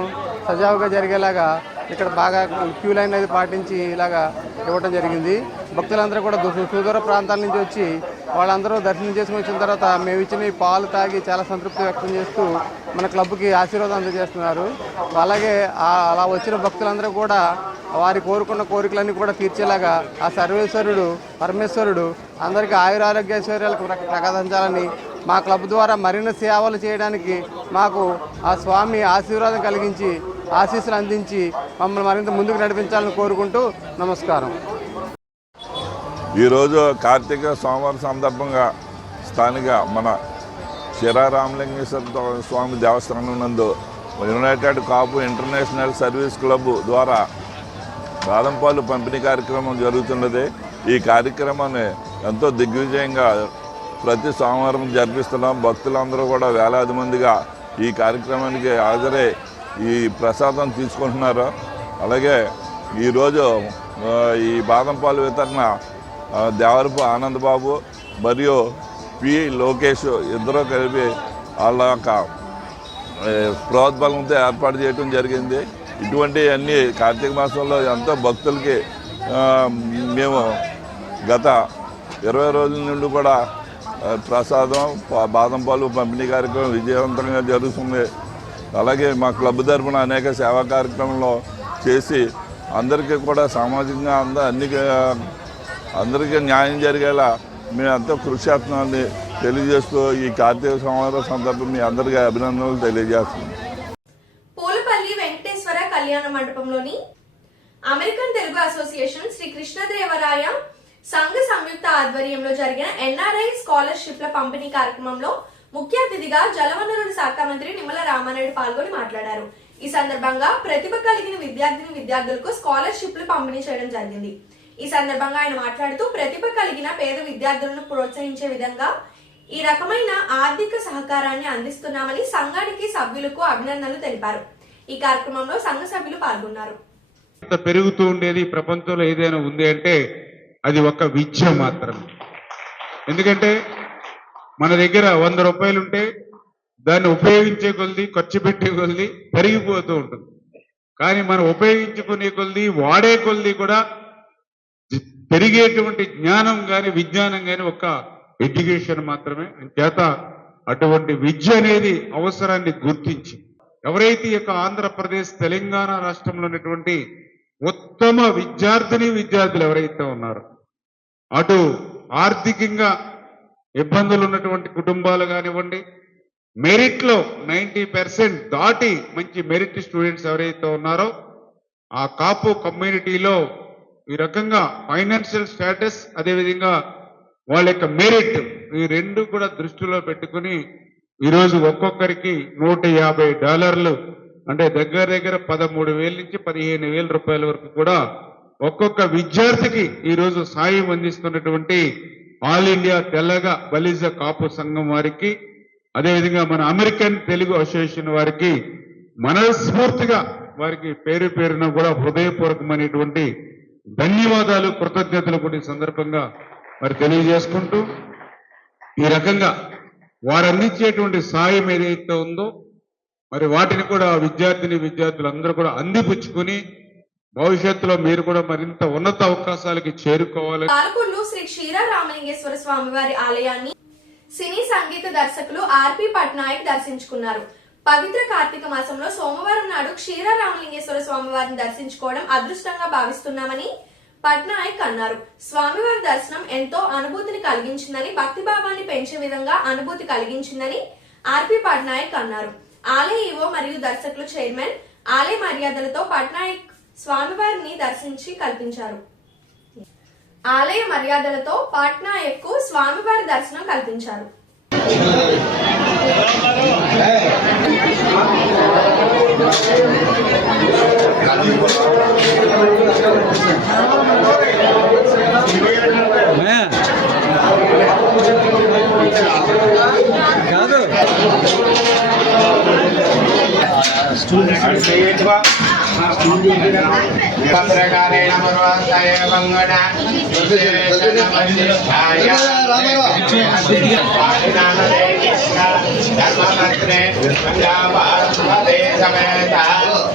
సజావుగా జరిగేలాగా ఇక్కడ బాగా క్యూ లైన్ అనేది పాటించి ఇలాగా ఇవ్వడం జరిగింది. భక్తులందరూ కూడా సుదూర ప్రాంతాల నుంచి వచ్చి వాళ్ళందరూ దర్శనం చేసుకుని వచ్చిన తర్వాత మేము ఇచ్చిన ఈ పాలు తాగి చాలా సంతృప్తి వ్యక్తం చేస్తూ మన క్లబ్కి ఆశీర్వాదం అందజేస్తున్నారు. అలాగే అలా వచ్చిన భక్తులందరూ కూడా వారి కోరుకున్న కోరికలన్నీ కూడా తీర్చేలాగా ఆ సర్వేశ్వరుడు పరమేశ్వరుడు అందరికీ ఆయురారోగ్యైశ్వర్యాలకు ప్రకటించాలని, మా క్లబ్ ద్వారా మరిన్ని సేవలు చేయడానికి మాకు ఆ స్వామి ఆశీర్వాదం కలిగించి ఆశీస్సులు అందించి మమ్మల్ని మరింత ముందుకు నడిపించాలని కోరుకుంటూ నమస్కారం. ఈరోజు కార్తీక సోమవారం సందర్భంగా స్థానిక మన క్షీరా రామలింగేశ్వర స్వామి దేవస్థానం నందు యునైటెడ్ కాపు ఇంటర్నేషనల్ సర్వీస్ క్లబ్ ద్వారా బాదం పాలు పంపిణీ కార్యక్రమం జరుగుతున్నది. ఈ కార్యక్రమాన్ని ఎంతో దిగ్విజయంగా ప్రతి సోమవారం జరిపిస్తున్నాం. భక్తులందరూ కూడా వేలాది మందిగా ఈ కార్యక్రమానికి హాజరై ఈ ప్రసాదం తీసుకుంటున్నారు. అలాగే ఈరోజు ఈ బాదం పాలు వితరణ దేవరపు ఆనందబాబు మరియు పి లోకేష్ ఇద్దరూ కలిపి వాళ్ళ యొక్క ప్రోద్బలంతో ఏర్పాటు చేయడం జరిగింది. ఇటువంటి అన్ని కార్తీక మాసంలో ఎంతో భక్తులకి మేము గత 20 రోజుల నుండి కూడా ప్రసాదం బాదం పాలు పంపిణీ కార్యక్రమం విజయవంతంగా జరుగుతుంది. అలాగే మా క్లబ్ తరఫున అనేక సేవా కార్యక్రమంలో చేసి అందరికీ కూడా సామాజికంగా అందరికీ న్యాయం జరిగేలా మేము ఎంతో కృషి చేస్తున్నామని తెలియజేస్తూ ఈ కార్తీక సోమవారం సందర్భంగా మీ అందరికీ అభినందనలు తెలియజేస్తున్నాం. పూలపల్లి వెంకటేశ్వర కళ్యాణ మండపంలోని అమెరికన్ తెలుగు అసోసియేషన్ శ్రీ కృష్ణదేవరాయ సంఘ సంయుక్త ఆధ్వర్యంలో జరిగిన ఎన్ఆర్ఐ స్కాలర్షిప్ల పంపిణీ కార్యక్రమంలో ముఖ్య అతిథిగా జలవనరుల శాఖ మంత్రి నిమ్మల రామానాయుడు పాల్గొని మాట్లాడారు. ఈ సందర్భంగా ప్రతిభ కలిగిన విద్యార్థులకు స్కాలర్షిప్లు పంపిణీ చేయడం జరిగింది. ఈ సందర్భంగా ఆయన మాట్లాడుతూ ప్రతిభ కలిగిన పేద విద్యార్థులను ప్రోత్సహించే విధంగా ఈ రకమైన ఆర్థిక సహకారాన్ని అందిస్తున్నామని సంఘానికి సభ్యులకు అభినందనలు తెలిపారు. ఈ కార్యక్రమంలో సంఘ సభ్యులు పాల్గొన్నారు. పెరుగుతూ ఉండేది ప్రపంచంలో ఏదైనా ఉంది అంటే అది ఒక విద్య మాత్రమే. ఎందుకంటే మన దగ్గర 100 రూపాయలు ఉంటే దాన్ని ఉపయోగించే కొద్ది ఖర్చు పెట్టే కొద్ది పెరిగిపోతూ ఉంటుంది. కానీ మనం ఉపయోగించుకునే కొద్ది వాడే కొద్ది కూడా పెరిగేటువంటి జ్ఞానం కానీ విజ్ఞానం కానీ ఒక ఎడ్యుకేషన్ మాత్రమే. చేత అటువంటి విద్య అనేది అవసరాన్ని గుర్తించి ఎవరైతే ఈ యొక్క ఆంధ్రప్రదేశ్ తెలంగాణ రాష్ట్రంలో ఉన్నటువంటి ఉత్తమ విద్యార్థులు ఎవరైతే ఉన్నారో అటు ఆర్థికంగా ఇబ్బందులు ఉన్నటువంటి కుటుంబాలు కానివ్వండి, మెరిట్లో 90% దాటి మంచి మెరిట్ స్టూడెంట్స్ ఎవరైతే ఉన్నారో ఆ కాపు కమ్యూనిటీలో ఈ రకంగా ఫైనాన్షియల్ స్టేటస్ అదేవిధంగా వాళ్ళ యొక్క మెరిట్ ఈ రెండు కూడా దృష్టిలో పెట్టుకుని ఈరోజు ఒక్కొక్కరికి $150 అంటే దగ్గర 13,000 నుంచి 15,000 రూపాయల వరకు కూడా ఒక్కొక్క విద్యార్థికి ఈరోజు సాయం అందిస్తున్నటువంటి ఆల్ ఇండియా తెల్లగ బలిజ కాపు సంఘం వారికి అదేవిధంగా మన అమెరికన్ తెలుగు అసోసియేషన్ వారికి మనస్ఫూర్తిగా వారికి పేరున కూడా హృదయపూర్వకమైనటువంటి ధన్యవాదాలు కృతజ్ఞతలు కూడా సందర్భంగా మరి తెలియజేసుకుంటూ ఈ రకంగా వారు అందించేటువంటి సాయం ఏదైతే ఉందో మరి వాటిని కూడా విద్యార్థులందరూ కూడా అందిపుచ్చుకుని భవిష్యత్తులో మీరు కూడా మరింత ఉన్నత అవకాశాలకి చేరుకోవాలి. పాలకొల్లు శ్రీ క్షీరా రామలింగేశ్వర స్వామి వారి ఆలయాన్ని సినీ సంగీత దర్శకులు ఆర్పి పట్నాయక్ దర్శించుకున్నారు. పవిత్ర కార్తీక మాసంలో సోమవారం నాడు క్షీరా రామలింగేశ్వర స్వామి వారిని దర్శించుకోవడం అదృష్టంగా భావిస్తున్నామని పట్నాయక్ అన్నారు. స్వామివారి దర్శనం ఎంతో అనుభూతిని కలిగించిందని, భక్తిభావాన్ని పెంచే విధంగా అనుభూతి కలిగించిందని ఆర్పి పట్నాయక్ అన్నారు. ఆలయ ఈవో మరియు దర్శకులు చైర్మన్ ఆలయ మర్యాదలతో పట్నాయక్ స్వామివారిని దర్శించి కల్పించారు. ఆలయ మర్యాదలతో పట్నాయక్ కు స్వామివారి దర్శనం కల్పించారు. భద్రకాళేన పర్వతాయ వంగన ధర్మపత్రే పంజాబే సమేత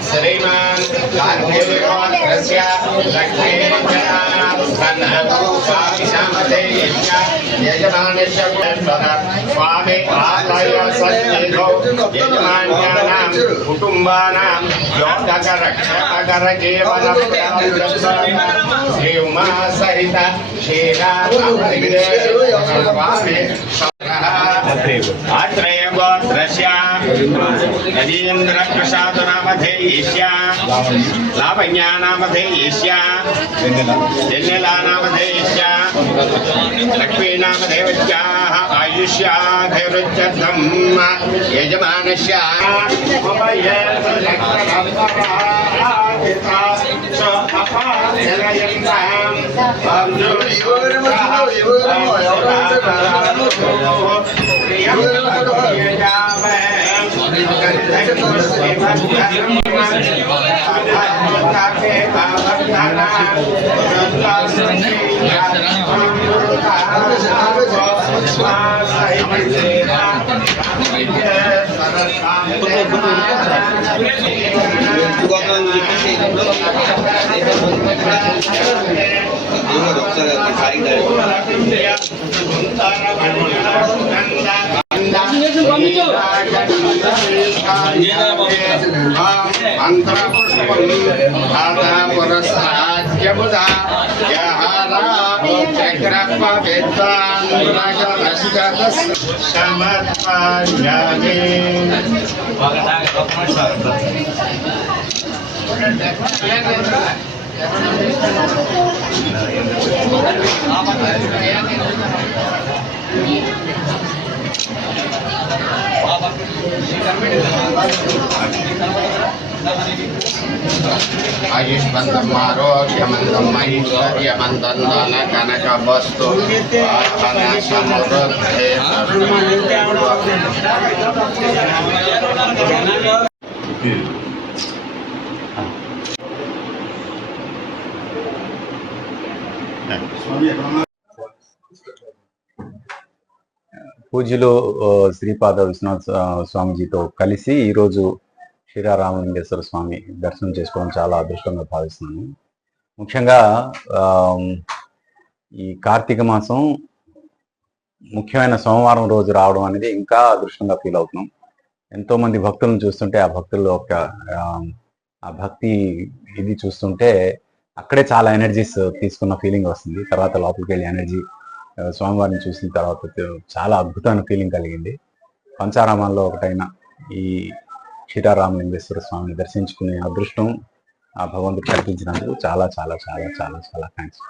శ్రీమాన్ గాంధీగోత్రస్య లక్ష్మీ స్వామి ఆలయ సన్నిధౌ యజమాన్యానాం కుటుంబానాం యోగరక్షకర జీవన శ్రీ ఉమా సహిత శ్రీరామలింగేశ్వర స్వామి ఆత్రేయ గోత్రస్య నదీంద్ర ప్రసాద నామధేయస్య లావణ్యా నామధేయస్య జన్యలా నామధేయస్య లక్ష్మీ నామధేయస్యాః ఆయుష్యాధిరుచ్ఛదం యజమానస్య ఆయుష్మంతం ఆరోగ్యమంతం ఐశ్వర్యమంతం ధన కనక వస్తు వాహన సమృద్ధే పూజ్యులు శ్రీపాద విశ్వనాథ్ స్వామిజీతో కలిసి ఈరోజు శ్రీరామలింగేశ్వర స్వామి దర్శనం చేసుకోవడం చాలా అదృష్టంగా భావిస్తున్నాను. ముఖ్యంగా ఈ కార్తీక మాసం ముఖ్యమైన సోమవారం రోజు రావడం అనేది ఇంకా అదృష్టంగా ఫీల్ అవుతున్నాం. ఎంతోమంది భక్తులను చూస్తుంటే ఆ భక్తుల్లో ఆ భక్తి ఇది చూస్తుంటే అక్కడే చాలా ఎనర్జీస్ తీసుకున్న ఫీలింగ్ వస్తుంది. తర్వాత లోపలికి వెళ్ళి ఎనర్జీ స్వామివారిని చూసిన తర్వాత చాలా అద్భుతమైన ఫీలింగ్ కలిగింది. పంచారామాల్లో ఒకటైన ఈ శ్రీరామలింగేశ్వర స్వామిని దర్శించుకునే అదృష్టం ఆ భగవంతుడు కల్పించినందుకు చాలా చాలా చాలా చాలా చాలా థ్యాంక్స్.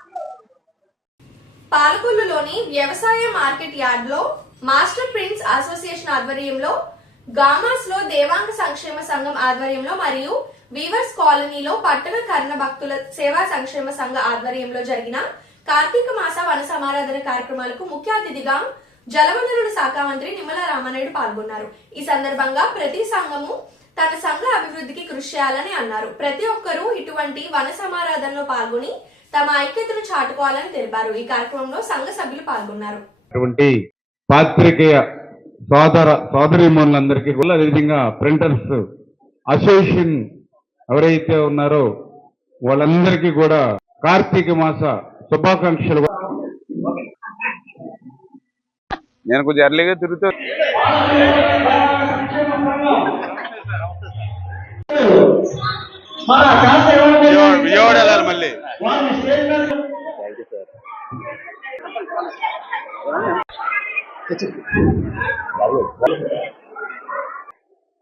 పాలకొల్లులోని వ్యవసాయ మార్కెట్ యార్డ్ లో మాస్టర్ ప్రిన్స్ అసోసియేషన్ ఆధ్వర్యంలో, గామాస్ లో దేవాంగ సంక్షేమ సంఘం ఆధ్వర్యంలో మరియు వీవర్స్ కాలనీలో పట్టణ కర్ణ భక్తుల సేవా సంక్షేమ సంఘ ఆధ్వర్యంలో జరిగిన కార్తీక మాస వన సమారాధన కార్యక్రమాలకు ముఖ్య అతిథిగా జలవనరుల శాఖ మంత్రి నిమ్మల రామానాయుడు పాల్గొన్నారు. ఈ సందర్భంగా ప్రతి సంఘము తన సంఘ అభివృద్ధికి కృషి చేయాలని అన్నారు. ప్రతి ఒక్కరూ ఇటువంటి వన సమారాధనలో పాల్గొని తమ ఐక్యతను చాటుకోవాలని తెలిపారు. ఈ కార్యక్రమంలో సంఘ సభ్యులు పాల్గొన్నారు. పాత్రికేయ సోదరీమణులందరికీ కూడా, అదేవిధంగా ప్రింటర్స్ అసోసియేషన్ ఎవరైతే ఉన్నారో వాళ్ళందరికీ కూడా కార్తీక మాస శుభాకాంక్షలు. నేను కొంచెం ఎర్లీగా తిరుగుతూ విజయవాడ వెళ్ళాలి మళ్ళీ.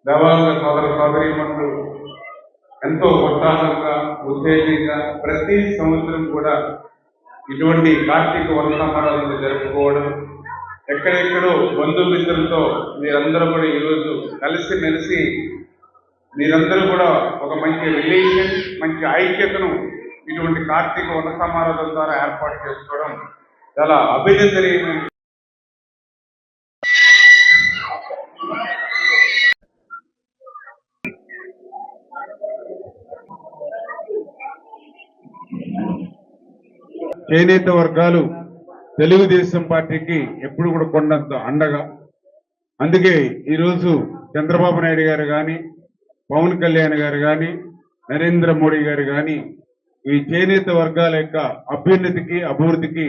దేవాలయ సోదరీమణులు ఎంతో ఉత్సాహంగా ఉత్తేజంగా ప్రతి సంవత్సరం కూడా ఇటువంటి కార్తీక వన సమారాధనలు జరుపుకోవడం, ఎక్కడెక్కడో బంధుమిత్రులతో మీరందరూ కూడా ఈరోజు కలిసి మీరందరూ కూడా ఒక మంచి రిలేషన్, మంచి ఐక్యతను ఇటువంటి కార్తీక వన సమారాధన ద్వారా ఏర్పాటు చేసుకోవడం చాలా అభినందనీయమైన. చేనేత వర్గాలు తెలుగుదేశం పార్టీకి ఎప్పుడు కూడా కొండంత అండగా. అందుకే ఈరోజు చంద్రబాబు నాయుడు గారు కానీ, పవన్ కళ్యాణ్ గారు కానీ, నరేంద్ర మోడీ గారు కానీ ఈ చేనేత వర్గాల యొక్క అభ్యున్నతికి, అభివృద్ధికి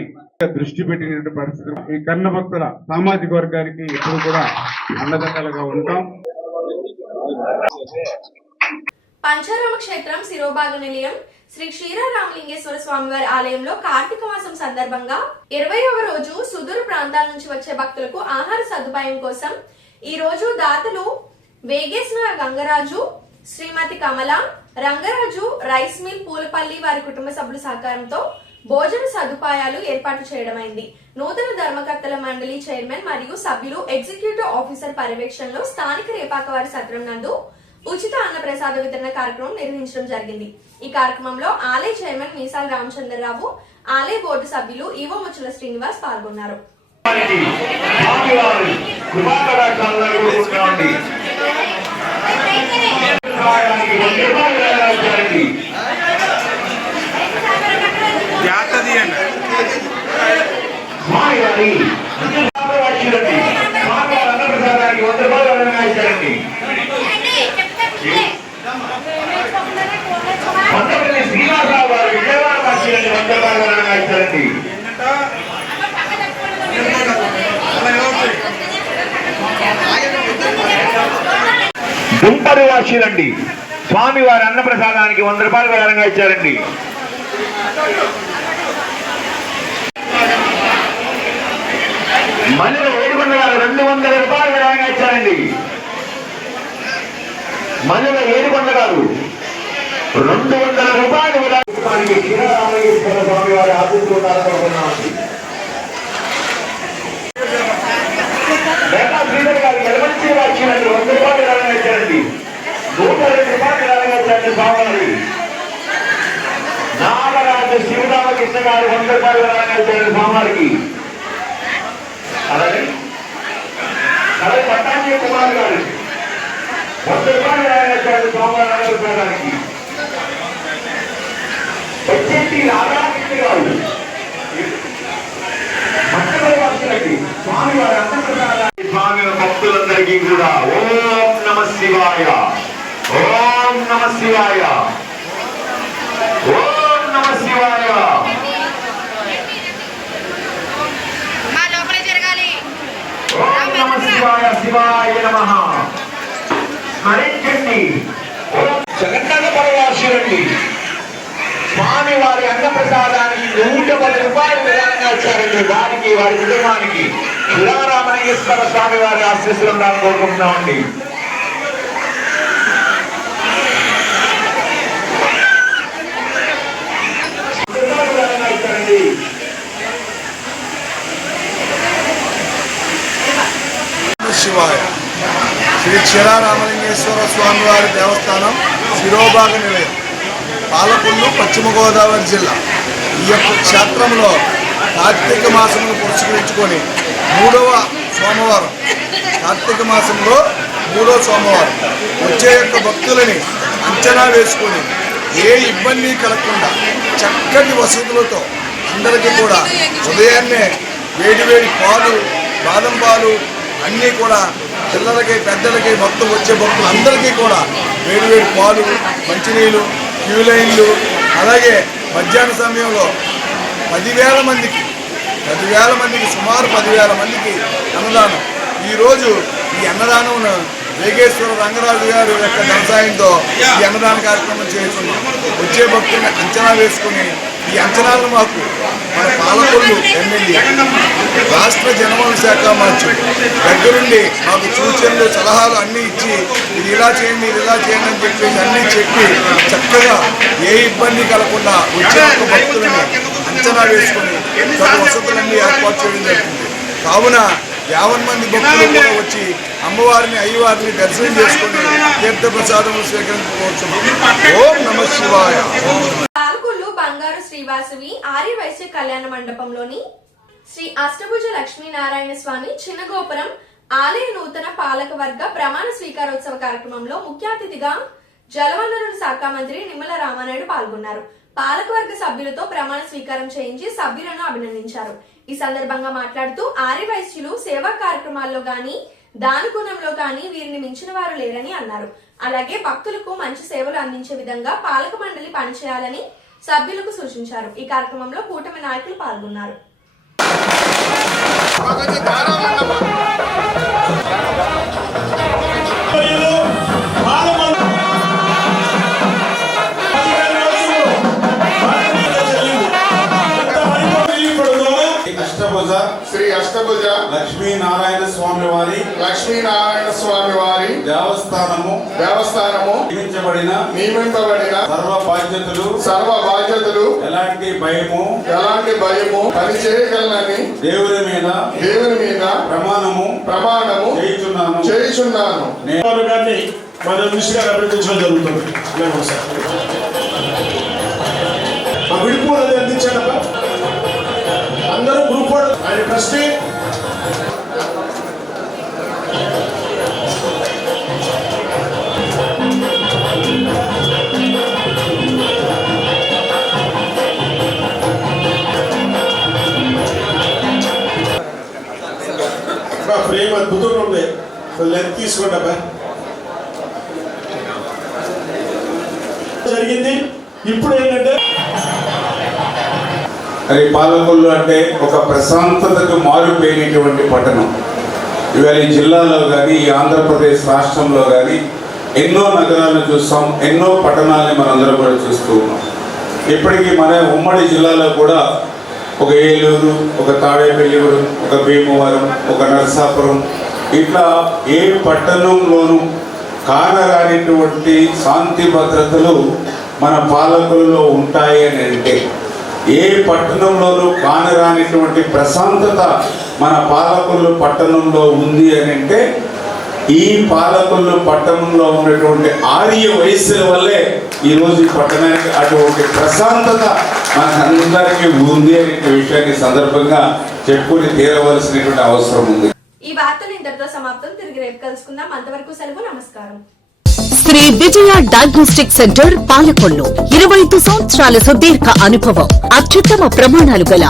దృష్టి పెట్టినటువంటి పరిస్థితి. ఈ కన్న భక్తుల సామాజిక వర్గానికి ఎప్పుడు కూడా అన్నదండలుగా ఉంటాం. పంచారామ క్షేత్రం శిరోభాగ నిలయం శ్రీ క్షీరారామలింగేశ్వర స్వామివారి ఆలయంలో కార్తీక మాసం సందర్భంగా 20వ రోజు సుదూర ప్రాంతాల నుంచి వచ్చే భక్తులకు ఆహార సదుపాయం కోసం ఈ రోజు దాతలు వేగేశ్వర గంగరాజు, శ్రీమతి కమల, రంగరాజు రైస్ మిల్ పూలపల్లి వారి కుటుంబ సభ్యుల సహకారంతో భోజన సదుపాయాలు ఏర్పాటు చేయడమైంది. నూతన ధర్మకర్తల మండలి చైర్మన్ మరియు సభ్యులు ఎగ్జిక్యూటివ్ ఆఫీసర్ పర్యవేక్షణలో స్థానిక రేపాక వారి సత్రం నందు ఉచిత అన్న ప్రసాద వితరణ కార్యక్రమం నిర్వహించడం జరిగింది. ఈ కార్యక్రమంలో ఆలయ చైర్మన్ మీసాల రామచంద్రరావు, ఆలయ బోర్డు సభ్యులు ఈవో ముచ్చుల శ్రీనివాస్ పాల్గొన్నారు. శ్రీనివాసరావు గారు విజయవాడ వాసీలని 100 రూపాయలు ఇచ్చారండి. దుంపరి వాసీలండి స్వామివారి అన్నప్రసాదానికి 100 రూపాయలు విరాళంగా ఇచ్చారండి. మల్లెల ఏడుకొండ గారు 200 రూపాయలు విరాళంగా ఇచ్చారండి. మల్లెల ఏడుకొండ గారు 200 రూపాయలు విరాళానికి క్షీరారామలింగేశ్వర స్వామి వారి ఆశీర్వాదాలు. శ్రీధర్ గారు ఎలమంచి వాక్యాన్ని 100 రూపాయలు విరాళంగా ఇచ్చారండి. 102 రూపాయలు విరాళంగా ఇచ్చారండి స్వామివారి. నాగరాజు శివరామకృష్ణ గారు 100 రూపాయలు విరాళంగా ఇచ్చారండి స్వామివారికి. అలాగే పట్టాభి కుమార్ గారు 100 రూపాయలు విరాళంగా ఇచ్చారండి స్వామివారి అన్నప్రసాదానికి. వచ్చేసి రాధాకృష్ణ గారు స్వామివారి అన్నప్రసాదానికి స్వామి భక్తులందరికీ కూడా ఓం నమ శివాయ, ఓం నమ శివాయ, ఓం నమ శివాయ. ఓం నమ శివాయ, శివాయ నమః. స్మరించండి. జగన్నాథ పరవాసులండి స్వామి వారి అన్నప్రసాదానికి 110 రూపాయలు విరాళంగా ఇచ్చారండి. వారికి, వారి కుటుంబానికి క్షీరారామలింగేశ్వర స్వామి వారి ఆశీస్సులు ఉండాలని కోరుకుంటున్నామండి. శివాయ. శ్రీ క్షీరారామలింగేశ్వర స్వామివారి దేవస్థానం శిరోభాగ నిలయం, పాలకొల్లు, పశ్చిమ గోదావరి జిల్లా. ఈ యొక్క క్షేత్రంలో కార్తీక మాసమును పురస్కరించుకొని 3వ సోమవారం, కార్తీక మాసంలో 3వ సోమవారం వచ్చే యొక్క భక్తులని అంచనా వేసుకొని ఏ ఇబ్బంది కలగకుండా చక్కటి వసతులతో అందరికీ కూడా ఉదయాన్నే వేడి పాలు, బాదం పాలు అన్నీ కూడా పిల్లలకి, పెద్దలకి, భక్తులు వచ్చే భక్తులు అందరికీ కూడా వేడి పాలు, మంచినీళ్ళు, క్యూ లైన్లు, అలాగే మధ్యాహ్న సమయంలో 10,000 మందికి సుమారు 10,000 మందికి అన్నదానం. ఈరోజు ఈ అన్నదానం వేగేశ్వర రంగరాజు గారు యొక్క వ్యవసాయంతో ఈ అన్నదాన కార్యక్రమం చేస్తున్నాం. వచ్చే భక్తుల్ని అంచనా వేసుకుని ఈ అంచనాలను మాకు మన పాలకొల్లు ఎమ్మెల్యే, రాష్ట్ర జనవనరుల శాఖ మంత్రి దగ్గరుండి మాకు సూచనలు, సలహాలు అన్నీ ఇచ్చి ఇది ఇలా చేయండి, ఇది ఇలా చేయండి అని చెప్పేసి అన్నీ చెప్పి చక్కగా ఏ ఇబ్బంది కలగకుండా వచ్చే ఒక్క భక్తులని అంచనా వేసుకొని తన వసతులన్నీ ఏర్పాటు చేయడం జరుగుతుంది. కావున 50 మంది భక్తులు కూడా వచ్చి అమ్మవారిని, అయ్యవారిని దర్శనం చేసుకుని తీర్థ ప్రసాదం స్వీకరించుకోవచ్చు. ఓం నమ శివాయ. పాలకొల్లు బంగారు శ్రీవాసవి ఆర్య వైశ్య కళ్యాణ మండపంలోని శ్రీ అష్టభుజ లక్ష్మీనారాయణ స్వామి చిన్నగోపురం ఆలయ నూతన పాలక వర్గ ప్రమాణ స్వీకారోత్సవ కార్యక్రమంలో ముఖ్య అతిథిగా జలవనరుల శాఖ మంత్రి నిమ్మల రామానాయుడు పాల్గొన్నారు. పాలకవర్గ సభ్యులతో ప్రమాణ స్వీకారం చేయించి సభ్యులను అభినందించారు. ఈ సందర్భంగా మాట్లాడుతూ ఆర్యవైశ్యులు సేవా కార్యక్రమాల్లో గాని దానగుణంలో కానీ వీరిని మించిన వారు లేరని అన్నారు. అలాగే భక్తులకు మంచి సేవలు అందించే విధంగా పాలక మండలి పనిచేయాలని సభ్యులకు సూచించారు. ఈ కార్యక్రమంలో కూటమి నాయకులు పాల్గొన్నారు. శ్రీ అష్టభుజ లక్ష్మీనారాయణ స్వామి వారి దేవస్థానము నియమింపబడిన సర్వ బాధ్యతలు ఎలాంటి భయము పని చేయగలనని దేవుని మీద ప్రమాణము చేయుచున్నాను. మన దృష్టిగా అభినందించడం జరుగుతుంది. విడుపు అనేది అందించాడబ్బా. అందరూ గ్రూప్ ఆయన ట్రస్టీ ఫ్రేమ్ అద్భుతంగా ఉంది. లెంత్ తీసుకోండి అబ్బా. జరిగింది. ఇప్పుడు ఏంటంటే అది పాలకొల్లు అంటే ఒక ప్రశాంతతకు మారుపోయినటువంటి పట్టణం. ఇవాళ ఈ జిల్లాలో కానీ ఈ ఆంధ్రప్రదేశ్ రాష్ట్రంలో కానీ ఎన్నో నగరాలను చూస్తాం, ఎన్నో పట్టణాలని మనందరం కూడా చూస్తూ ఉన్నాం. ఇప్పటికీ మన ఉమ్మడి జిల్లాలో కూడా ఒక ఏలూరు, ఒక తాడేపల్లిగూడెం, ఒక భీమవరం, ఒక నరసాపురం, ఇట్లా ఏ పట్టణంలోనూ కానరానిటువంటి శాంతి భద్రతలు మన పాలకులలో ఉంటాయి అని అంటే, ఏ పట్టణంలోనూ కానరానిటువంటి ప్రశాంతత మన పాలకొల్లు పట్టణంలో ఉంది అని అంటే, ఈ పాలకొల్లు పట్టణంలో ఉన్నటువంటి ఆర్య వయస్సుల వల్లే ఈరోజు ఈ పట్టణానికి అటువంటి ప్రశాంతత మనందరికీ ఉంది అనే విషయాన్ని సందర్భంగా చెప్పుకుని తీరవలసినటువంటి అవసరం ఉంది. ఈ వార్తలు ఇంతటితో సమాప్తం. తిరిగి రేపు కలుసుకుందాం. అంతవరకు సెలవు. నమస్కారం. శ్రీ విజయ డయాగ్నోస్టిక్ సెంటర్ పాలకొల్లు 25 సంవత్సరాల సుదీర్ఘ అనుభవం, అత్యుత్తమ ప్రమాణాలు గల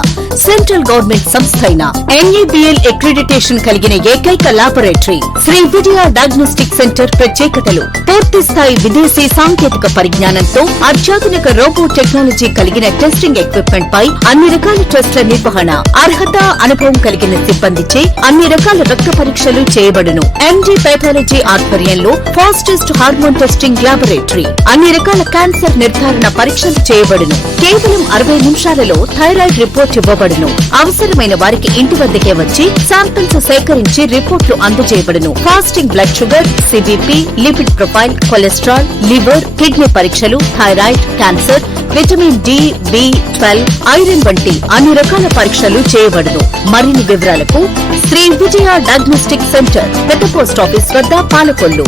సెంట్రల్ గవర్నమెంట్ సంస్థ అయిన NABL అక్రిడిటేషన్ కలిగిన ఏకైక laboratory Shri Vijaya diagnostic centre. ప్రత్యేకతలు: పూర్తి స్థాయి విదేశీ సాంకేతిక పరిజ్ఞానంతో అత్యాధునిక రోబో టెక్నాలజీ కలిగిన టెస్టింగ్ ఎక్విప్మెంట్ పై అన్ని రకాల టెస్టుల నిర్వహణ, అర్హత అనుభవం కలిగిన సిబ్బందిచే అన్ని రకాల రక్త పరీక్షలు చేయబడును. MD పైథాలజీ ఆధ్వర్యంలో ఫాస్టెస్ట్ హార్మోన్ టెస్టింగ్ ల్యాబొరేటరీ, అన్ని రకాల క్యాన్సర్ నిర్ధారణ పరీక్షలు చేయబడును. కేవలం 60 నిమిషాలలో థైరాయిడ్ రిపోర్ట్ ఇవ్వబడును. అవసరమైన వారికి ఇంటి వద్దకే వచ్చి శాంపిల్స్ సేకరించి రిపోర్ట్లు అందజేయబడును. Fasting blood sugar, CBP, lipid profile, cholesterol, liver, kidney పరీక్షలు, thyroid, cancer, vitamin D, B12, iron వంటి అన్ని రకాల పరీక్షలు చేయబడును. మరిన్ని వివరాలకు శ్రీ విజయ డయాగ్నోస్టిక్ సెంటర్, పెద్ద పోస్ట్ ఆఫీస్ వద్ద, పాలకొల్లు.